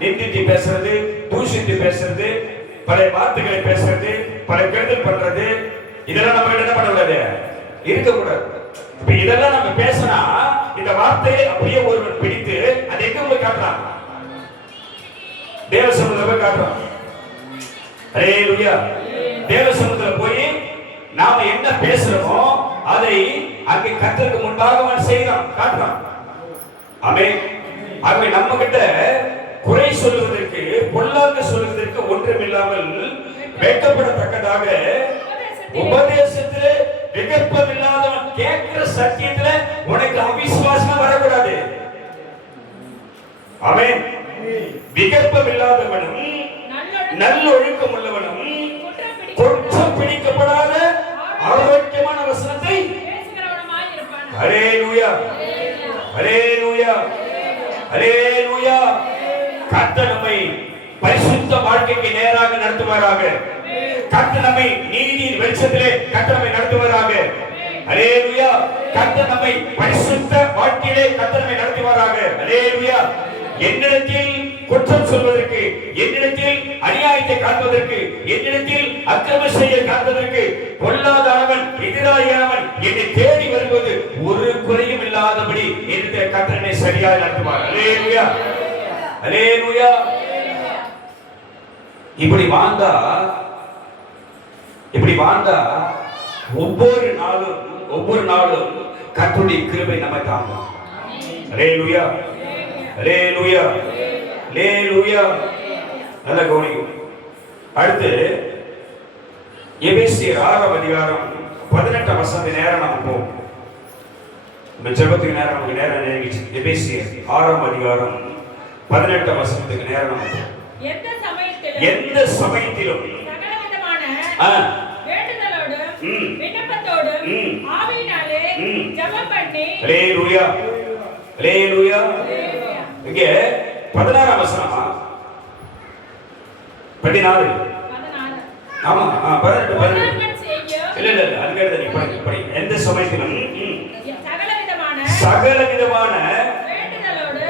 நிந்தித்து பேசுறது, தூஷித்து பேசுறது, பல வார்த்தைகளை பேசுறது, பல கெடுதல் பண்றது, இதெல்லாம் நம்ம என்ன பண்ணக்கூடாது? இருக்கக்கூடாது. இப்ப இதெல்லாம் நம்ம பேசினா இந்த வார்த்தையை அப்படியே ஒருவன் பிடித்து அதை எங்க போய் காட்டுறான்? தேவ சமூகத்துல போய் காட்டுறான். அல்லேலூயா. தேவ சமூகத்துல போய் நாம என்ன பேசுறோமோ அதை அங்கே கர்த்தருக்கு முன்பாக அவன் செய்யறான், காட்டுறான். ஆமென். ஆகவே நம்ம கிட்ட குறை சொல்லுவதற்கு, பொல்லாங்கு சொல்லுவதற்கு ஒன்றுமில்லாமல் வெட்கப்படத்தக்கதாக உபதேசத்திலே விகற்பமில்லாதவன் கேட்கிற சத்தியத்துல உனக்கு அவிசுவாசம் வரக்கூடாது. ஆமென். விகற்பமில்லாதவனும் நல்லொழுக்கம் உள்ளவனும் குற்றம் பிடிக்கப்படாத ஆரோக்கியமான வசனத்தை அல்லேலூயா. அல்லேலூயா. அல்லேலூயா. கர்த்தர் நம்மை பரிசுத்த வாழ்க்கைக்கு நேராக நடத்துவாராக. கர்த்தர் நம்மை நீதியின் வெளிச்சத்திலே கர்த்தர் நம்மை நடத்துவாராக. அல்லேலூயா. கர்த்தர் நம்மை பரிசுத்த வாழ்க்கையிலே கர்த்தர் நம்மை நடத்துவாராக. அல்லேலூயா. என்னிடத்தில் குற்றம் சொல்வதற்கு, என்னிடத்தில் அநியாயத்தை காண்பதற்கு, என்னிடத்தில் அக்கிரமம் செய்ய காண்பதற்கு பொல்லாதவன், எதிராளியானவன் என்னை தேடி வருவது ஒரு குறையும் இல்லாதபடி என்னுடைய கர்த்தரை சரியாக நடத்துவார். அல்லேலூயா. அல்லேலூயா. இப்படி வாழ்ந்தா ஒவ்வொரு நாளும் கர்த்தருடைய கிருபை நம்மை தாங்கும். அல்லேலூயா. அல்லேலூயா. அல்லேலூயா. நல்ல கவனிக்கும். அடுத்து எபேசியர் 6ஆம் அதிகாரம் 18ஆம் வசனத்துக்கு நேரம் நம்ம போவோம். இந்த ஜெபத்துக்கு நேரம் நமக்கு நேரம் நெருங்கிச்சு. எபேசியர் 6ஆம் அதிகாரம் 18ஆம் வசனத்துக்கு நேரம் நம்ம போவோம். எந்த சமயத்திலும் எந்த சமயத்திலும் ஹல்லேலூயா ஹல்லேலூயா. இங்கே 16ஆம் வசனமா 14 ஆமா 18 இல்ல அதுக்கு நீ படி. எந்த சமயத்திலும் சகல விதமான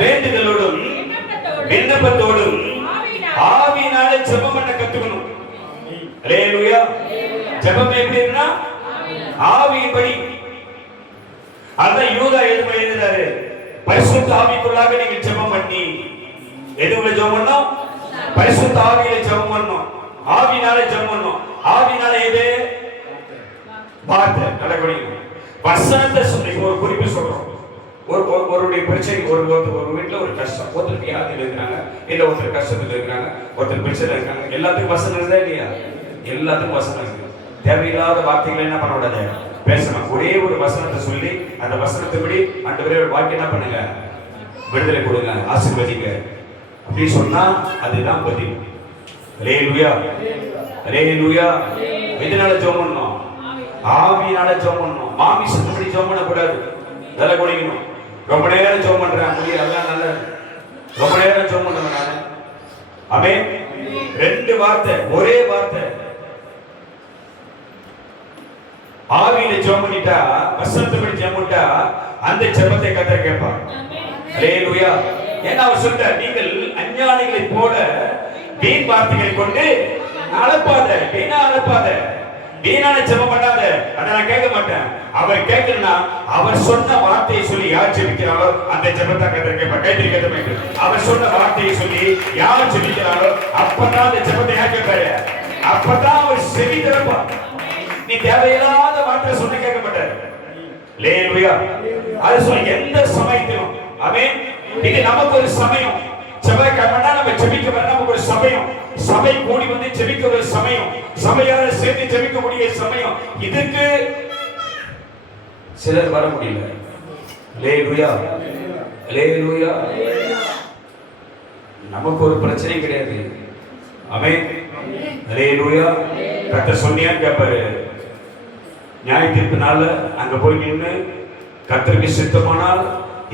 வேண்டுதலோடும் விண்ணப்பத்தோடும் ஆவியினாலே ஜெபம் பண்ண கத்துக்கணும். ஹல்லேலூயா. ஜெபம் எப்படின்னா ஆவியின்படி. அதான் யூதா எழுதுறாரு, பரிசுத்த ஆவிக்குள்ளாக நீங்க ஜெபம் பண்ணி. எதுக்குள்ள ஜெபம் பண்ணோம்? பரிசுத்த ஆவியில ஜெபம் பண்ணோம். ஆவியினால ஜெபம் பண்ணோம். ஆவியினால எது? வார்த்தை. நல்லபடி வசனத்தை சொல்லி ஒரு குறிப்பு சொல்றோம். ஒருவருடைய பிரச்சனை, ஒரு வீட்டுல ஒரு கஷ்டம், ஒருத்தர் வியாதியில் இருக்கிறாங்க, இல்ல ஒருத்தர் கஷ்டத்துல இருக்கிறாங்க, ஒருத்தர் பிரச்சனை இருக்காங்க. எல்லாத்துக்கும் வசனம் இருந்தா இல்லையா? எல்லாத்துக்கும் வசனம் இருக்கு. தேவையில்லாத வார்த்தைகளை என்ன பண்ணக்கூடாது, பேசணும். ஒரே ஒரு வசனத்தை சொல்லி அந்த வசனத்தைப்படி ஆண்டவரே வாக்கியம் என்ன பண்ணுங்க, விடுதலை கொடுங்க, ஆசீர்வதிங்க அப்படி சொன்னா அதுதான் பதில். ஹல்லேலூயா ஹல்லேலூயா. எதனால ஜெபம் பண்ணணும்? ஆவியினால ஜெபம் பண்ணணும். மாமிசத்துப்படி ஜெபம் பண்ணக்கூடாது. தலை குடிக்கணும். ரொம்ப நேரம் ஜெபம் பண்றேன் முடியாது, அதெல்லாம் நல்ல ரொம்ப நேரம் ஜெபம் பண்ணுவேன் நானு. ஆமென். ரெண்டு வார்த்தை, ஒரே வார்த்தை. ஆவியில ஜெபம் பண்ணிட்டா, வசனத்துப்படி ஜெபம் பண்ணிட்டா அந்த ஜெபத்தை கர்த்தர் கேட்பார். ஹல்லேலூயா. ஏன்னா அவர் சொல்றார், நீங்கள் அஞ்ஞானிகளை போல வீண் வார்த்தைகளை கொண்டு அலப்பாத, வீணா அலப்பாத, வீணான ஜெபம் பண்ணாத. அதை நான் கேட்க மாட்டேன். அவர் கேட்கணும்னா அவர் சொன்ன வார்த்தையை சொல்லி யார் ஜெபிக்கிறாரோ அந்த ஜெபத்தை கர்த்தர் கேட்பார். கைத்தறி கேட்க. அவர் சொன்ன வார்த்தையை சொல்லி யார் ஜெபிக்கிறாரோ அப்பதான் அந்த ஜெபத்தை யார் கேட்பாரு, அப்பதான் அவர் செவி திறப்பார். நீ தேவையில்லாத வார்த்தை சொன்ன கேட்க மாட்டார். ஹல்லேலூயா. அது சொல்ல எந்த சமயத்திலும். ஆமென். இது நமக்கு ஒரு சமயம். செவ்வாய்க்கிழமைனா நம்ம ஜெபிக்க வர நமக்கு ஒரு சமயம். சபை கூடி வந்து ஜெபிக்க ஒரு சமயம். சபையார சேர்ந்து ஜெபிக்க முடிய சமயம். இதுக்கு சிலர் வர முடியல. ஹல்லேலூயா ஹல்லேலூயா. நமக்கு ஒரு பிரச்சனை கிடையாது. ஆமென். ஹல்லேலூயா. கர்த்தர் சொன்னியான்னு கேட்பாரு. நியாய தீர்ப்பு நாள்ல அங்க போய் நின்று கர்த்தருக்கு சித்தமானால்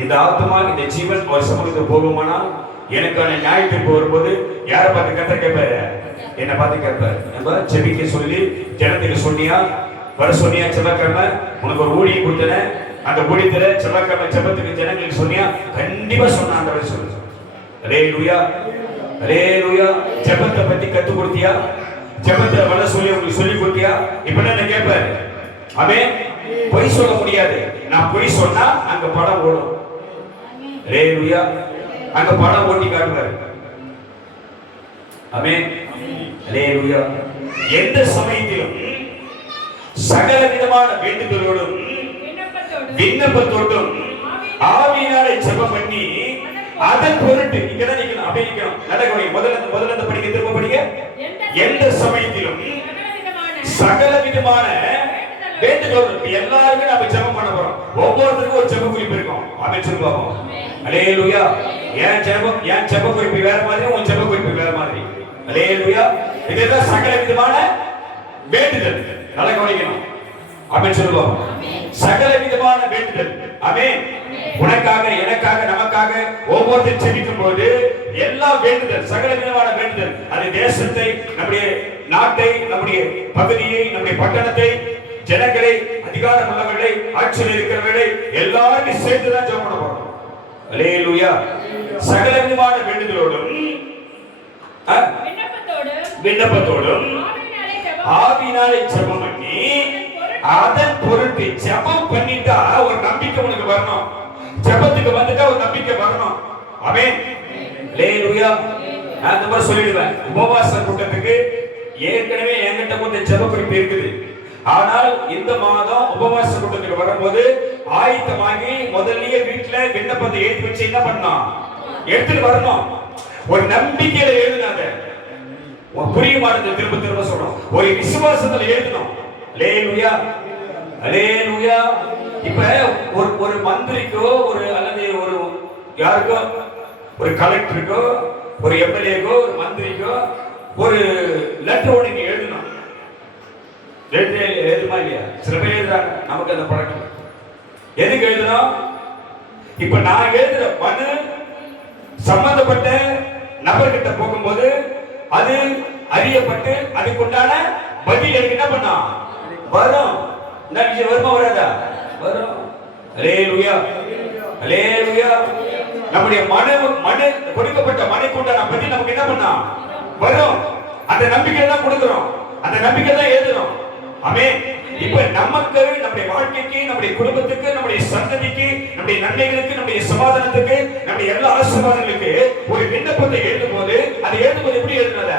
இந்த ஆத்மா இந்த ஜீவன் ஒரு சமூகத்துக்கு போகுமானால் எனக்கான நியாய தீர்ப்பு வரும்போது யாரை பார்த்து கர்த்தர் கேட்பாரு, என்னை பார்த்து கேட்பாரு. நம்ம ஜெபிக்க சொல்லி ஜனத்துக்கு சொன்னியா, வர சொன்னியா, செவ்வாய்க்கிழமை உனக்கு ஒரு ஊழியம் கொடுத்தன, அந்த ஊழியத்துல செவ்வாய்க்கிழமை ஜெபத்துக்கு ஜனங்களுக்கு சொன்னியா, கண்டிப்பா சொன்ன ஆண்டவரே சொல்லு. ஹல்லேலூயா ஹல்லேலூயா. ஜெபத்தை பத்தி கத்து கொடுத்தியா, ஜெபத்தை வர சொல்லி உங்களுக்கு சொல்லி கொடுத்தியா? இப்ப என்ன கேட்பாரு. ஆமென். பொய் சொல்ல முடியாது. நான் பொய் சொன்னா அங்க படம் ஓடும். ஹல்லேலூயா. அங்க படம் ஓட்டி காட்டுவாரு. ஆமென். ஹல்லேலூயா. எந்த சமயத்திலும் சகல விதமான வேண்டுதலோடும் விண்ணப்பத்தோடும் ஆவியினாலே ஜெபம் பண்ணி அதன் பொருட்டு இங்கதான் நிக்கணும், அப்படியே நிக்கணும். நடக்கணும். முதல்ல படிக்க, திரும்ப படிக்க. எந்த சமயத்திலும் சகல விதமான வேண்டுதல். எல்லாருமே நம்ம ஜெபம் பண்ண போறோம். ஒவ்வொருத்தருக்கும் ஒரு ஜெப குறிப்பு இருக்கும். ஆமென் சொல்லுவோம். ஹல்லேலூயா. என் ஜெப குறிப்பு வேற மாதிரி, உன் ஜெப குறிப்பு வேற மாதிரி. ஹல்லேலூயா. இதுதான் சகல விதமான வேண்டுதல். நல்லா கவனிக்கணும். ஆமென் சொல்லுவோம். சகல விதமான வேண்டுதல். ஆமென். உனக்காக, எனக்காக, நமக்காக ஒவ்வொருத்தரும் ஜெபிக்கும் போது எல்லா வேண்டுதல், சகல விதமான வேண்டுதல். அது தேசத்தை, நம்முடைய நாட்டை, நம்முடைய பகுதியை, நம்முடைய பட்டணத்தை, ஜனங்களை, அதிகாரம் உள்ளவர்களை, ஆட்சியில் இருக்கிறவர்களை எல்லாரும் சேர்த்துதான் ஜெபம் பண்ண போறோம். ஹல்லேலூயா. சகல விதமான வேண்டுதலோடும் விண்ணப்பத்தோடும் ஆவியினாலே ஜெபம் பண்ணி அதன் பொருட்டு. ஜெபம் பண்ணிட்டா ஒரு நம்பிக்கை உனக்கு வரணும். ஜெபத்துக்கு வந்துட்டா ஒரு நம்பிக்கை வரணும். ஆமென். ஹல்லேலூயா. நான் இந்த மாதிரி சொல்லிடுவேன். உபவாச கூட்டத்துக்கு ஏற்கனவே என்கிட்ட கொஞ்சம் ஜெப குறிப்பு இருக்குது. ஆனால் இந்த மாதம் உபவாச கூட்டத்துக்கு வரும்போது ஆயத்தமாகி முதல்லயே வீட்டுல விண்ணப்பத்தை எழுதி வச்சு என்ன பண்ணணும், எடுத்துட்டு வரணும். ஒரு நம்பிக்கையில எழுதினாங்க. புரிய மாட்டேங்குது, திரும்ப திரும்ப சொல்றோம். ஒரு விசுவாசத்துல எழுதணும். ஹல்லேலூயா ஹல்லேலூயா. இப்ப ஒரு மந்திரிக்கோ, ஒரு அல்லது ஒரு யாருக்கோ, ஒரு கலெக்டருக்கோ, ஒரு எம்எல்ஏக்கோ, ஒரு மந்திரிக்கோ ஒரு லெட்டர் ஒன்று நீங்க எழுதணும். எழுதுமா இல்லையா? சில பேர் எழுதுறாங்க, நமக்கு அந்த பழக்கம். எதுக்கு எழுதணும்? இப்ப நான் எழுதுற மனு சம்பந்தப்பட்ட நபர்கிட்ட போகும்போது அது அறியப்பட்டு அதுக்குண்டான பதில் எனக்கு என்ன பண்ணா வரும். இந்த விஷயம் வருமா வராதா? வரும். அல்லேலூயா, அல்லேலூயா. நம்முடைய மனு கொடுக்கப்பட்ட மனுக்குண்டான பதில் நமக்கு என்ன பண்ணா வரும். அந்த நம்பிக்கை தான் கொடுக்கிறோம், அந்த நம்பிக்கை தான் எழுதுறோம். ஆமென். இப்ப நமக்கு, நம்முடைய வாழ்க்கைக்கு, நம்முடைய குடும்பத்துக்கு, நம்முடைய சந்ததிக்கு, நம்முடைய நன்மைகளுக்கு, நம்முடைய சமாதானத்துக்கு, நம்முடைய எல்லா ஆசீர்வாதங்களுக்கு ஒரு விண்ணப்பத்தை எழுதும் போது அது எழுதும்போது எப்படி எழுதுனத?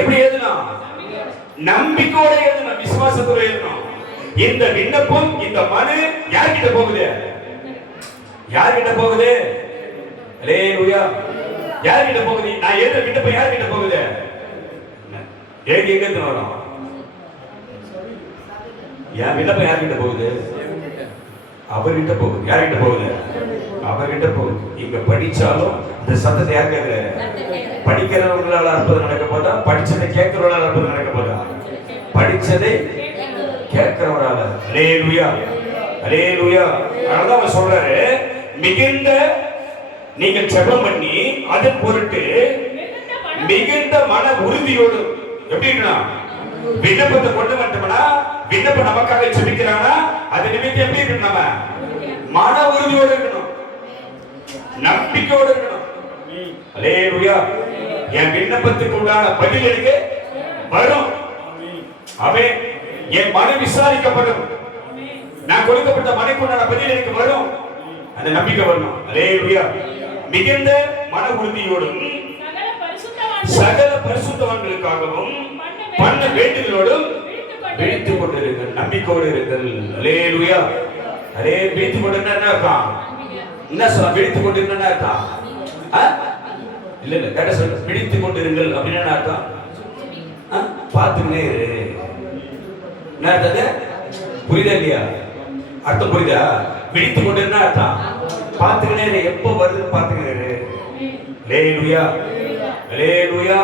எப்படி எழுதணும்? நம்பிக்கையோட எழுதணும், விசுவாசத்தோட எழுதணும். இந்த விண்ணப்பம், இந்த மனு யார்கிட்ட போகுது? யார்கிட்ட போகுது? அல்லேலூயா. யார்கிட்ட போகுது? நான் எழுதுற விண்ணப்பம் யார்கிட்ட போகுது? எழுதி எங்க வரும்? என் விண்ணப்பம் யார்கிட்ட போகுது? அவர்கிட்ட போகுது. யார்கிட்ட போகுது? அவர்கிட்ட போகுது. இங்க படிச்சாலும் இந்த சத்தத்தை யார் கேட்கல? படிக்கிறவங்களால அற்புதம் நடக்க போதா? படிச்சதை கேட்கிறவங்களால அற்புதம் நடக்க போதா? படிச்சதை கேட்கிறவரால. அல்லேலூயா, அல்லேலூயா. அதனால அவர் சொல்றாரு, மிகுந்த நீங்கள் ஜெபம் பண்ணி அதன் பொருட்டு மிகுந்த மன உறுதியோடு. எப்படி இருக்கணும்? விண்ணப்பத்தை கொண்டு வந்துட்டோம்னா, விண்ணப்பம் நமக்காக ஜெபிக்கிறானா, அது நிமித்தம் எப்படி இருக்கணும்? நம்ம மன உறுதியோடு இருக்கணும், நம்பிக்கையோடு இருக்கணும். அல்லேலூயா. என் விண்ணப்பத்துக்கு உண்டான பதில் எனக்கு வரும். ஆமென். என் மனு விசாரிக்கப்படும். நான் கொடுக்கப்பட்ட மனுக்கு உண்டான பதில் எனக்கு வரும். அந்த நம்பிக்கை வரணும். அல்லேலூயா. மிகுந்த மன உறுதியோடும் சகல பரிசுத்தவான்களுக்காகவும் பண்ண வேண்டுதலோடும் விழித்துக் கொண்டிருங்கள், நம்பிக்கையோடு இருங்கள். அல்லேலூயா. அரே, விழித்துக் கொண்டிருந்தா என்ன அர்த்தம்? என்ன சொல்ல? விழித்துக் கொண்டிருந்தா என்ன அர்த்தம்? இல்ல இல்ல, கேட்ட சொல்ல. விழித்துக் கொண்டிருங்கள் அப்படின்னு என்ன அர்த்தம்? பார்த்துக்கிட்டே இரு. என்ன அர்த்தம்? புரியுதா இல்லையா? அர்த்தம் புரியுதா? விழித்துக் கொண்டிருந்தா அர்த்தம் பார்த்துக்கிட்டே இரு. எப்போ வருதுன்னு பார்த்துக்கிட்டே இரு. அல்லேலூயா, அல்லேலூயா.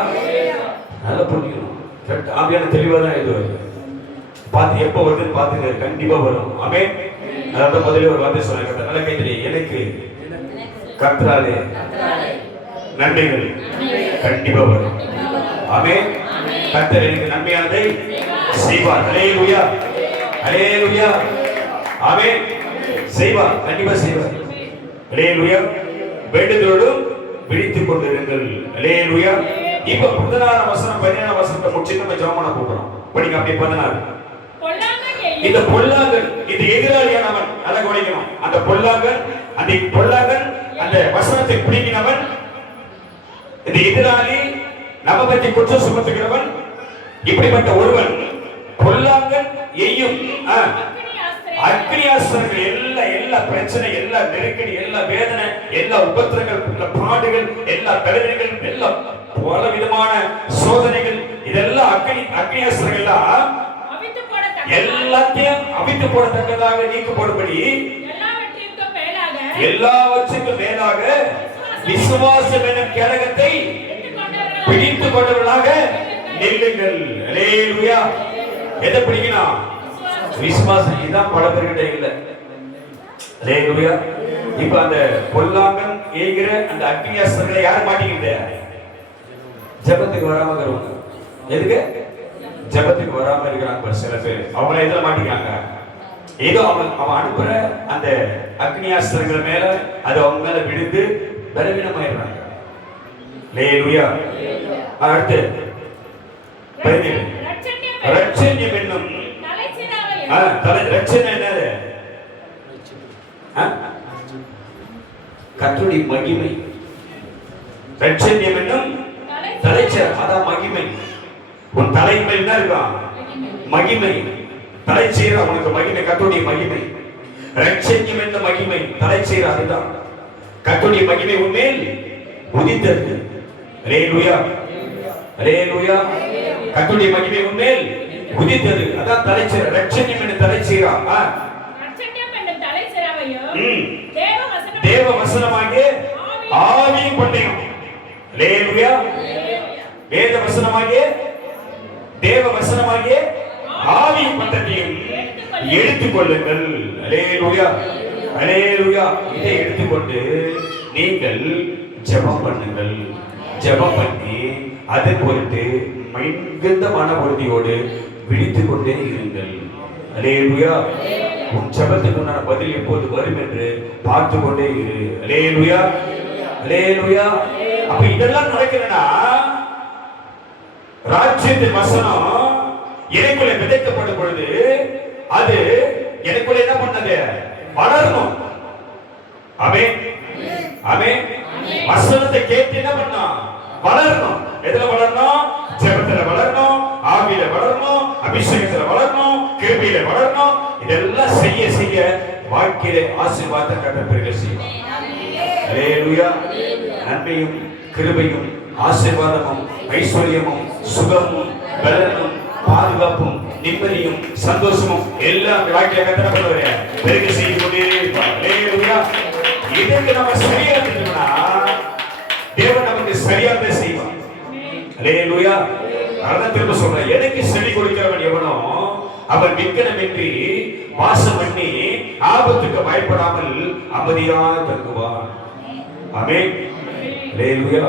நல்லா புரிஞ்சுக்கணும். ஆவியான தெளிவா தான் இது பார்த்து எப்போ வருதுன்னு பார்த்துங்க, கண்டிப்பா வரும். ஆமென். அதான் முதல்ல ஒரு வார்த்தை சொன்னாங்க, நல்ல கைத்தறி. எனக்கு கர்த்தராலே நன்மைகள் கண்டிப்பா வரும். ஆமென். கர்த்தர் எனக்கு நன்மையானதை செய்வார். அல்லேலூயா, அல்லேலூயா. ஆமென். செய்வார், கண்டிப்பா செய்வார். அல்லேலூயா. வேண்டுதலோடும் விழித்துக் கொண்டிருங்கள். அல்லேலூயா. இப்ப 16 வசனம் 17 வசனத்தை முடிச்சு நம்ம ஜெபம் பண்ண போறோம். படிங்க அப்படியே 16. இந்த பொல்லாங்கன், இந்த எதிராளியானவன், அத கவனிக்கணும். அந்த பொல்லாங்கன், அந்த வசனத்தை பிடிக்கினவன், இந்த எதிராளி, நம்ம பற்றி குற்றம் சுமத்துகிறவன், இப்படிப்பட்ட ஒருவன் பொல்லாங்கன் எய்யும் அக்னியாஸ்திரங்கள், எல்லா பிரச்சனை, எல்லா நெருக்கடி, எல்லா வேதனை, எல்லா உபத்திரங்கள், எல்லா பாடுகள், எல்லா பலவீனங்கள், எல்லா பல விதமான சோதனைகள், இதெல்லாம் அக்னியாஸ்திரங்கள் எல்லாத்தையும் அவித்து போடத்தக்கதாக நீக்கப்படும்படி எல்லாவற்றுக்கும் மேலாக விசுவாசம் எனும் கேடகத்தை பிடித்துக் கொண்டவர்களாக நில்லுங்கள். அல்லேலூயா. எதை பிடிக்கணும்? விசுவாசம். இதான் பல பேர்கிட்ட இல்ல. அல்லேலூயா. இப்ப அந்த பொல்லாங்கன் ஏகிற அந்த அக்னியாஸ்திரங்களை யார் மாட்டிக்கிட்டு ஜெபத்துக்கு வராம வருவாங்க. எதுக்கு? ஜெபத்துக்கு வராம இருக்கிறாங்க சில பேர். அவங்க எதுல மாட்டிக்கிறாங்க? ஏதோ அவன் அனுப்புற அந்த அக்னியாஸ்திரங்கள் மேல அது அவங்க மேல விழுந்து பலவீனமாயிடுறாங்க. அல்லேலூயா. அடுத்து 17. ரட்சண்யம் என்னும் ரட்சணை என்னது? கர்த்தருடைய மகிமை. ரட்சண்யம் என்னும் தலைச்சர், அதான் மகிமை. உன் தலைமை என்ன இருக்கும்? மகிமை. தலைச்சீர உனக்கு மகிமை, கர்த்தருடைய மகிமை. ரட்சண்யம் என்ற மகிமை, தலைச்சீர அதுதான். கர்த்தருடைய மகிமை உன்மேல் உதித்தது. அல்லேலூயா, அல்லேலூயா. கர்த்தருடைய மகிமை உன்மேல் உதித்தது, அதான் தலைச்சீர. ரட்சண்யம் என்ற தலைச்சீர. தேவ வசனமாகிய ஆவியும் பட்டயம். அல்லேலூயா. வேத வசனமாகிய தேவ வசனமாகிய ஆவி பட்டத்தையும் எடுத்துக் கொள்ளுங்கள். அல்லேலூயா, அல்லேலூயா. இதை எடுத்துக்கொண்டு நீங்கள் ஜெபம் பண்ணுங்கள். ஜெபம் பண்ணி அதை பொறுத்து மிகுந்த மன உறுதியோடு விழித்துக் கொண்டே இருங்கள். அல்லேலூயா. உன் ஜெபத்துக்கு உண்டான பதில் எப்போது வரும் என்று பார்த்து கொண்டே இரு. அல்லேலூயா, அல்லேலூயா. அப்ப இதெல்லாம் நடக்கிறனா ராஜ்யத்தின் வசனம் எனக்குள்ளே விதைக்கப்படும் பொழுது அது எனக்குள்ள என்ன பண்ணது? வளரணும். ஆமென், ஆமென். வசனத்தை கேட்டு என்ன பண்ணா? வளரணும். எதுல வளரணும்? ஜெபத்துல வளரணும், ஆவியில வளரணும், அபிஷேகத்துல வளரணும், கிருபையில வளரணும். இதெல்லாம் செய்ய செய்ய வாழ்க்கையிலே ஆசீர்வாதத்தை கட்டப்பெருக செய்வார். அல்லேலூயா. நன்மையும் கிருபையும் ஆசீர்வாதமும் ஐஸ்வர்யமும் சுகமும் பலனும் பாதுகாப்பும் நிம்மதியும் சந்தோஷமும் எல்லாம் வாழ்க்கையில கட்டப்படுவதே பெருக செய்து கொண்டே இருப்பார். அல்லேலூயா. இதற்கு நம்ம சரியா இருக்கணும்னா தேவன் நமக்கு சரியாக செய்வார். அல்லேலூயா. அதான் திரும்ப சொல்றேன், எனக்கு செவி கொடுக்கிறவன் எவனோ அவன் விக்கனமின்றி வாசம் பண்ணி ஆபத்துக்கு பயப்படாமல் அமைதியாக தங்குவான். ஆமென். அல்லேலூயா.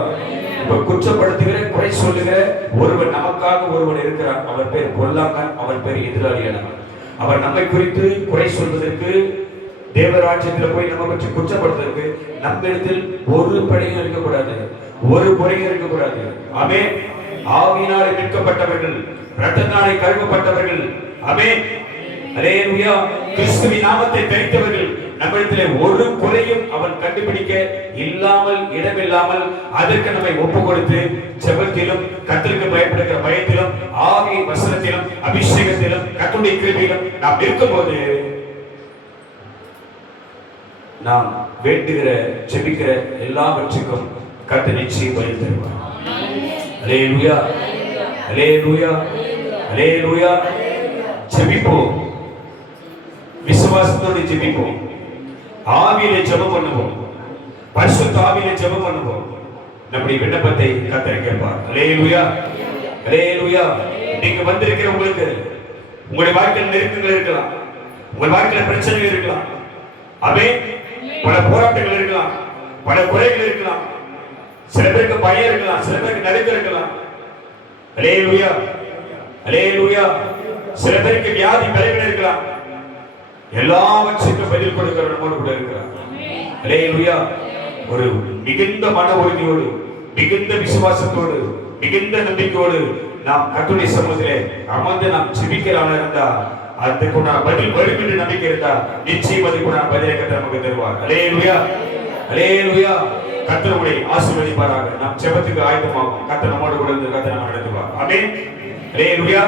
இப்ப குற்றப்படுத்துகிற குறை சொல்லுகிற ஒருவன் நமக்காக ஒருவன் இருக்கிறான். அவன் பேர் பொல்லாங்கன், அவன் பேர் எதிராளியானவன். அவர் நம்மை குறித்து குறை சொல்வதற்கு, தேவராஜ்யத்தில் போய் நம்ம பற்றி குற்றப்படுத்துவதற்கு நம்ம இடத்தில் ஒரு படையும் இருக்கக்கூடாது, ஒரு குறையும் இருக்கக்கூடாது. ஆமென். ஆவியினாலே மீட்கப்பட்டவர்கள், இரத்தத்தினாலே கழுவப்பட்டவர்கள். ஆமென். அல்லேலூயா. கிறிஸ்துவின் நாமத்தை தரித்தவர்கள் நம்மிடத்திலே ஒரு குறையும் அவன் கண்டுபிடிக்க இல்லாமல் இடமில்லாமல் அதற்கு நம்மை ஒப்பு கொடுத்து ஜெபத்திலும் கர்த்தருக்கு பயப்படுகிற பயத்திலும் ஆவியின் வசனத்திலும் அபிஷேகத்திலும் கர்த்தருடைய கிருபையிலும் நாம் இருக்கும்போது நாம் வேண்டுகிற ஜெபிக்கிற எல்லாவற்றுக்கும் கர்த்தர் நிச்சயம் பதில் தருவார். அல்லேலூயா, அல்லேலூயா, அல்லேலூயா. ஜெபிப்போம், விசுவாசத்தோடு ஜெபிப்போம், ஆவியிலே ஜெபம் பண்ணுவோம், பரிசுத்த ஆவியிலே ஜெபம் பண்ணுவோம். நம்முடைய விண்ணப்பத்தை கர்த்தர் கேட்பார். அல்லேலூயா, அல்லேலூயா. நீங்க வந்திருக்கிற உங்களுக்கு உங்களுடைய வாழ்க்கையில் நெருக்கங்கள் இருக்கலாம், உங்கள் வாழ்க்கையில் பிரச்சனைகள் இருக்கலாம். ஆமென். பல போராட்டங்கள் இருக்கலாம், பல குறைகள் இருக்கலாம், சில பேருக்கு பயம் இருக்கலாம், சில பேருக்கு நடுக்கம் இருக்கலாம். அல்லேலூயா, அல்லேலூயா. சில பேருக்கு வியாதி பலவீனம் இருக்கலாம். எல்லாவற்றுக்கும் பதில் கொடுக்கிற நம்மோடு கூட இருக்கிறார். அல்லேலூயா. ஒரு மிகுந்த மன உறுதியோடு, மிகுந்த விசுவாசத்தோடு, மிகுந்த நம்பிக்கையோடு நாம் கர்த்தருடைய சமூகத்திலே அமர்ந்து நாம் ஜெபிக்கிறானா இருந்தா அதுக்கு பதில் வரும் என்று நம்பிக்கை இருந்தா நிச்சயம் அதுக்கு பதிலை கர்த்தர் நமக்கு தருவார். அல்லேலூயா, அல்லேலூயா. கர்த்தர் உங்களை ஆசீர்வதிப்பாராக. நாம் ஜெபத்துக்கு ஆயத்தமாகும். கர்த்தர் நம்மோடு கூட இருந்து கர்த்தர் நம்மை நடத்துவார். ஆமென். அல்லேலூயா.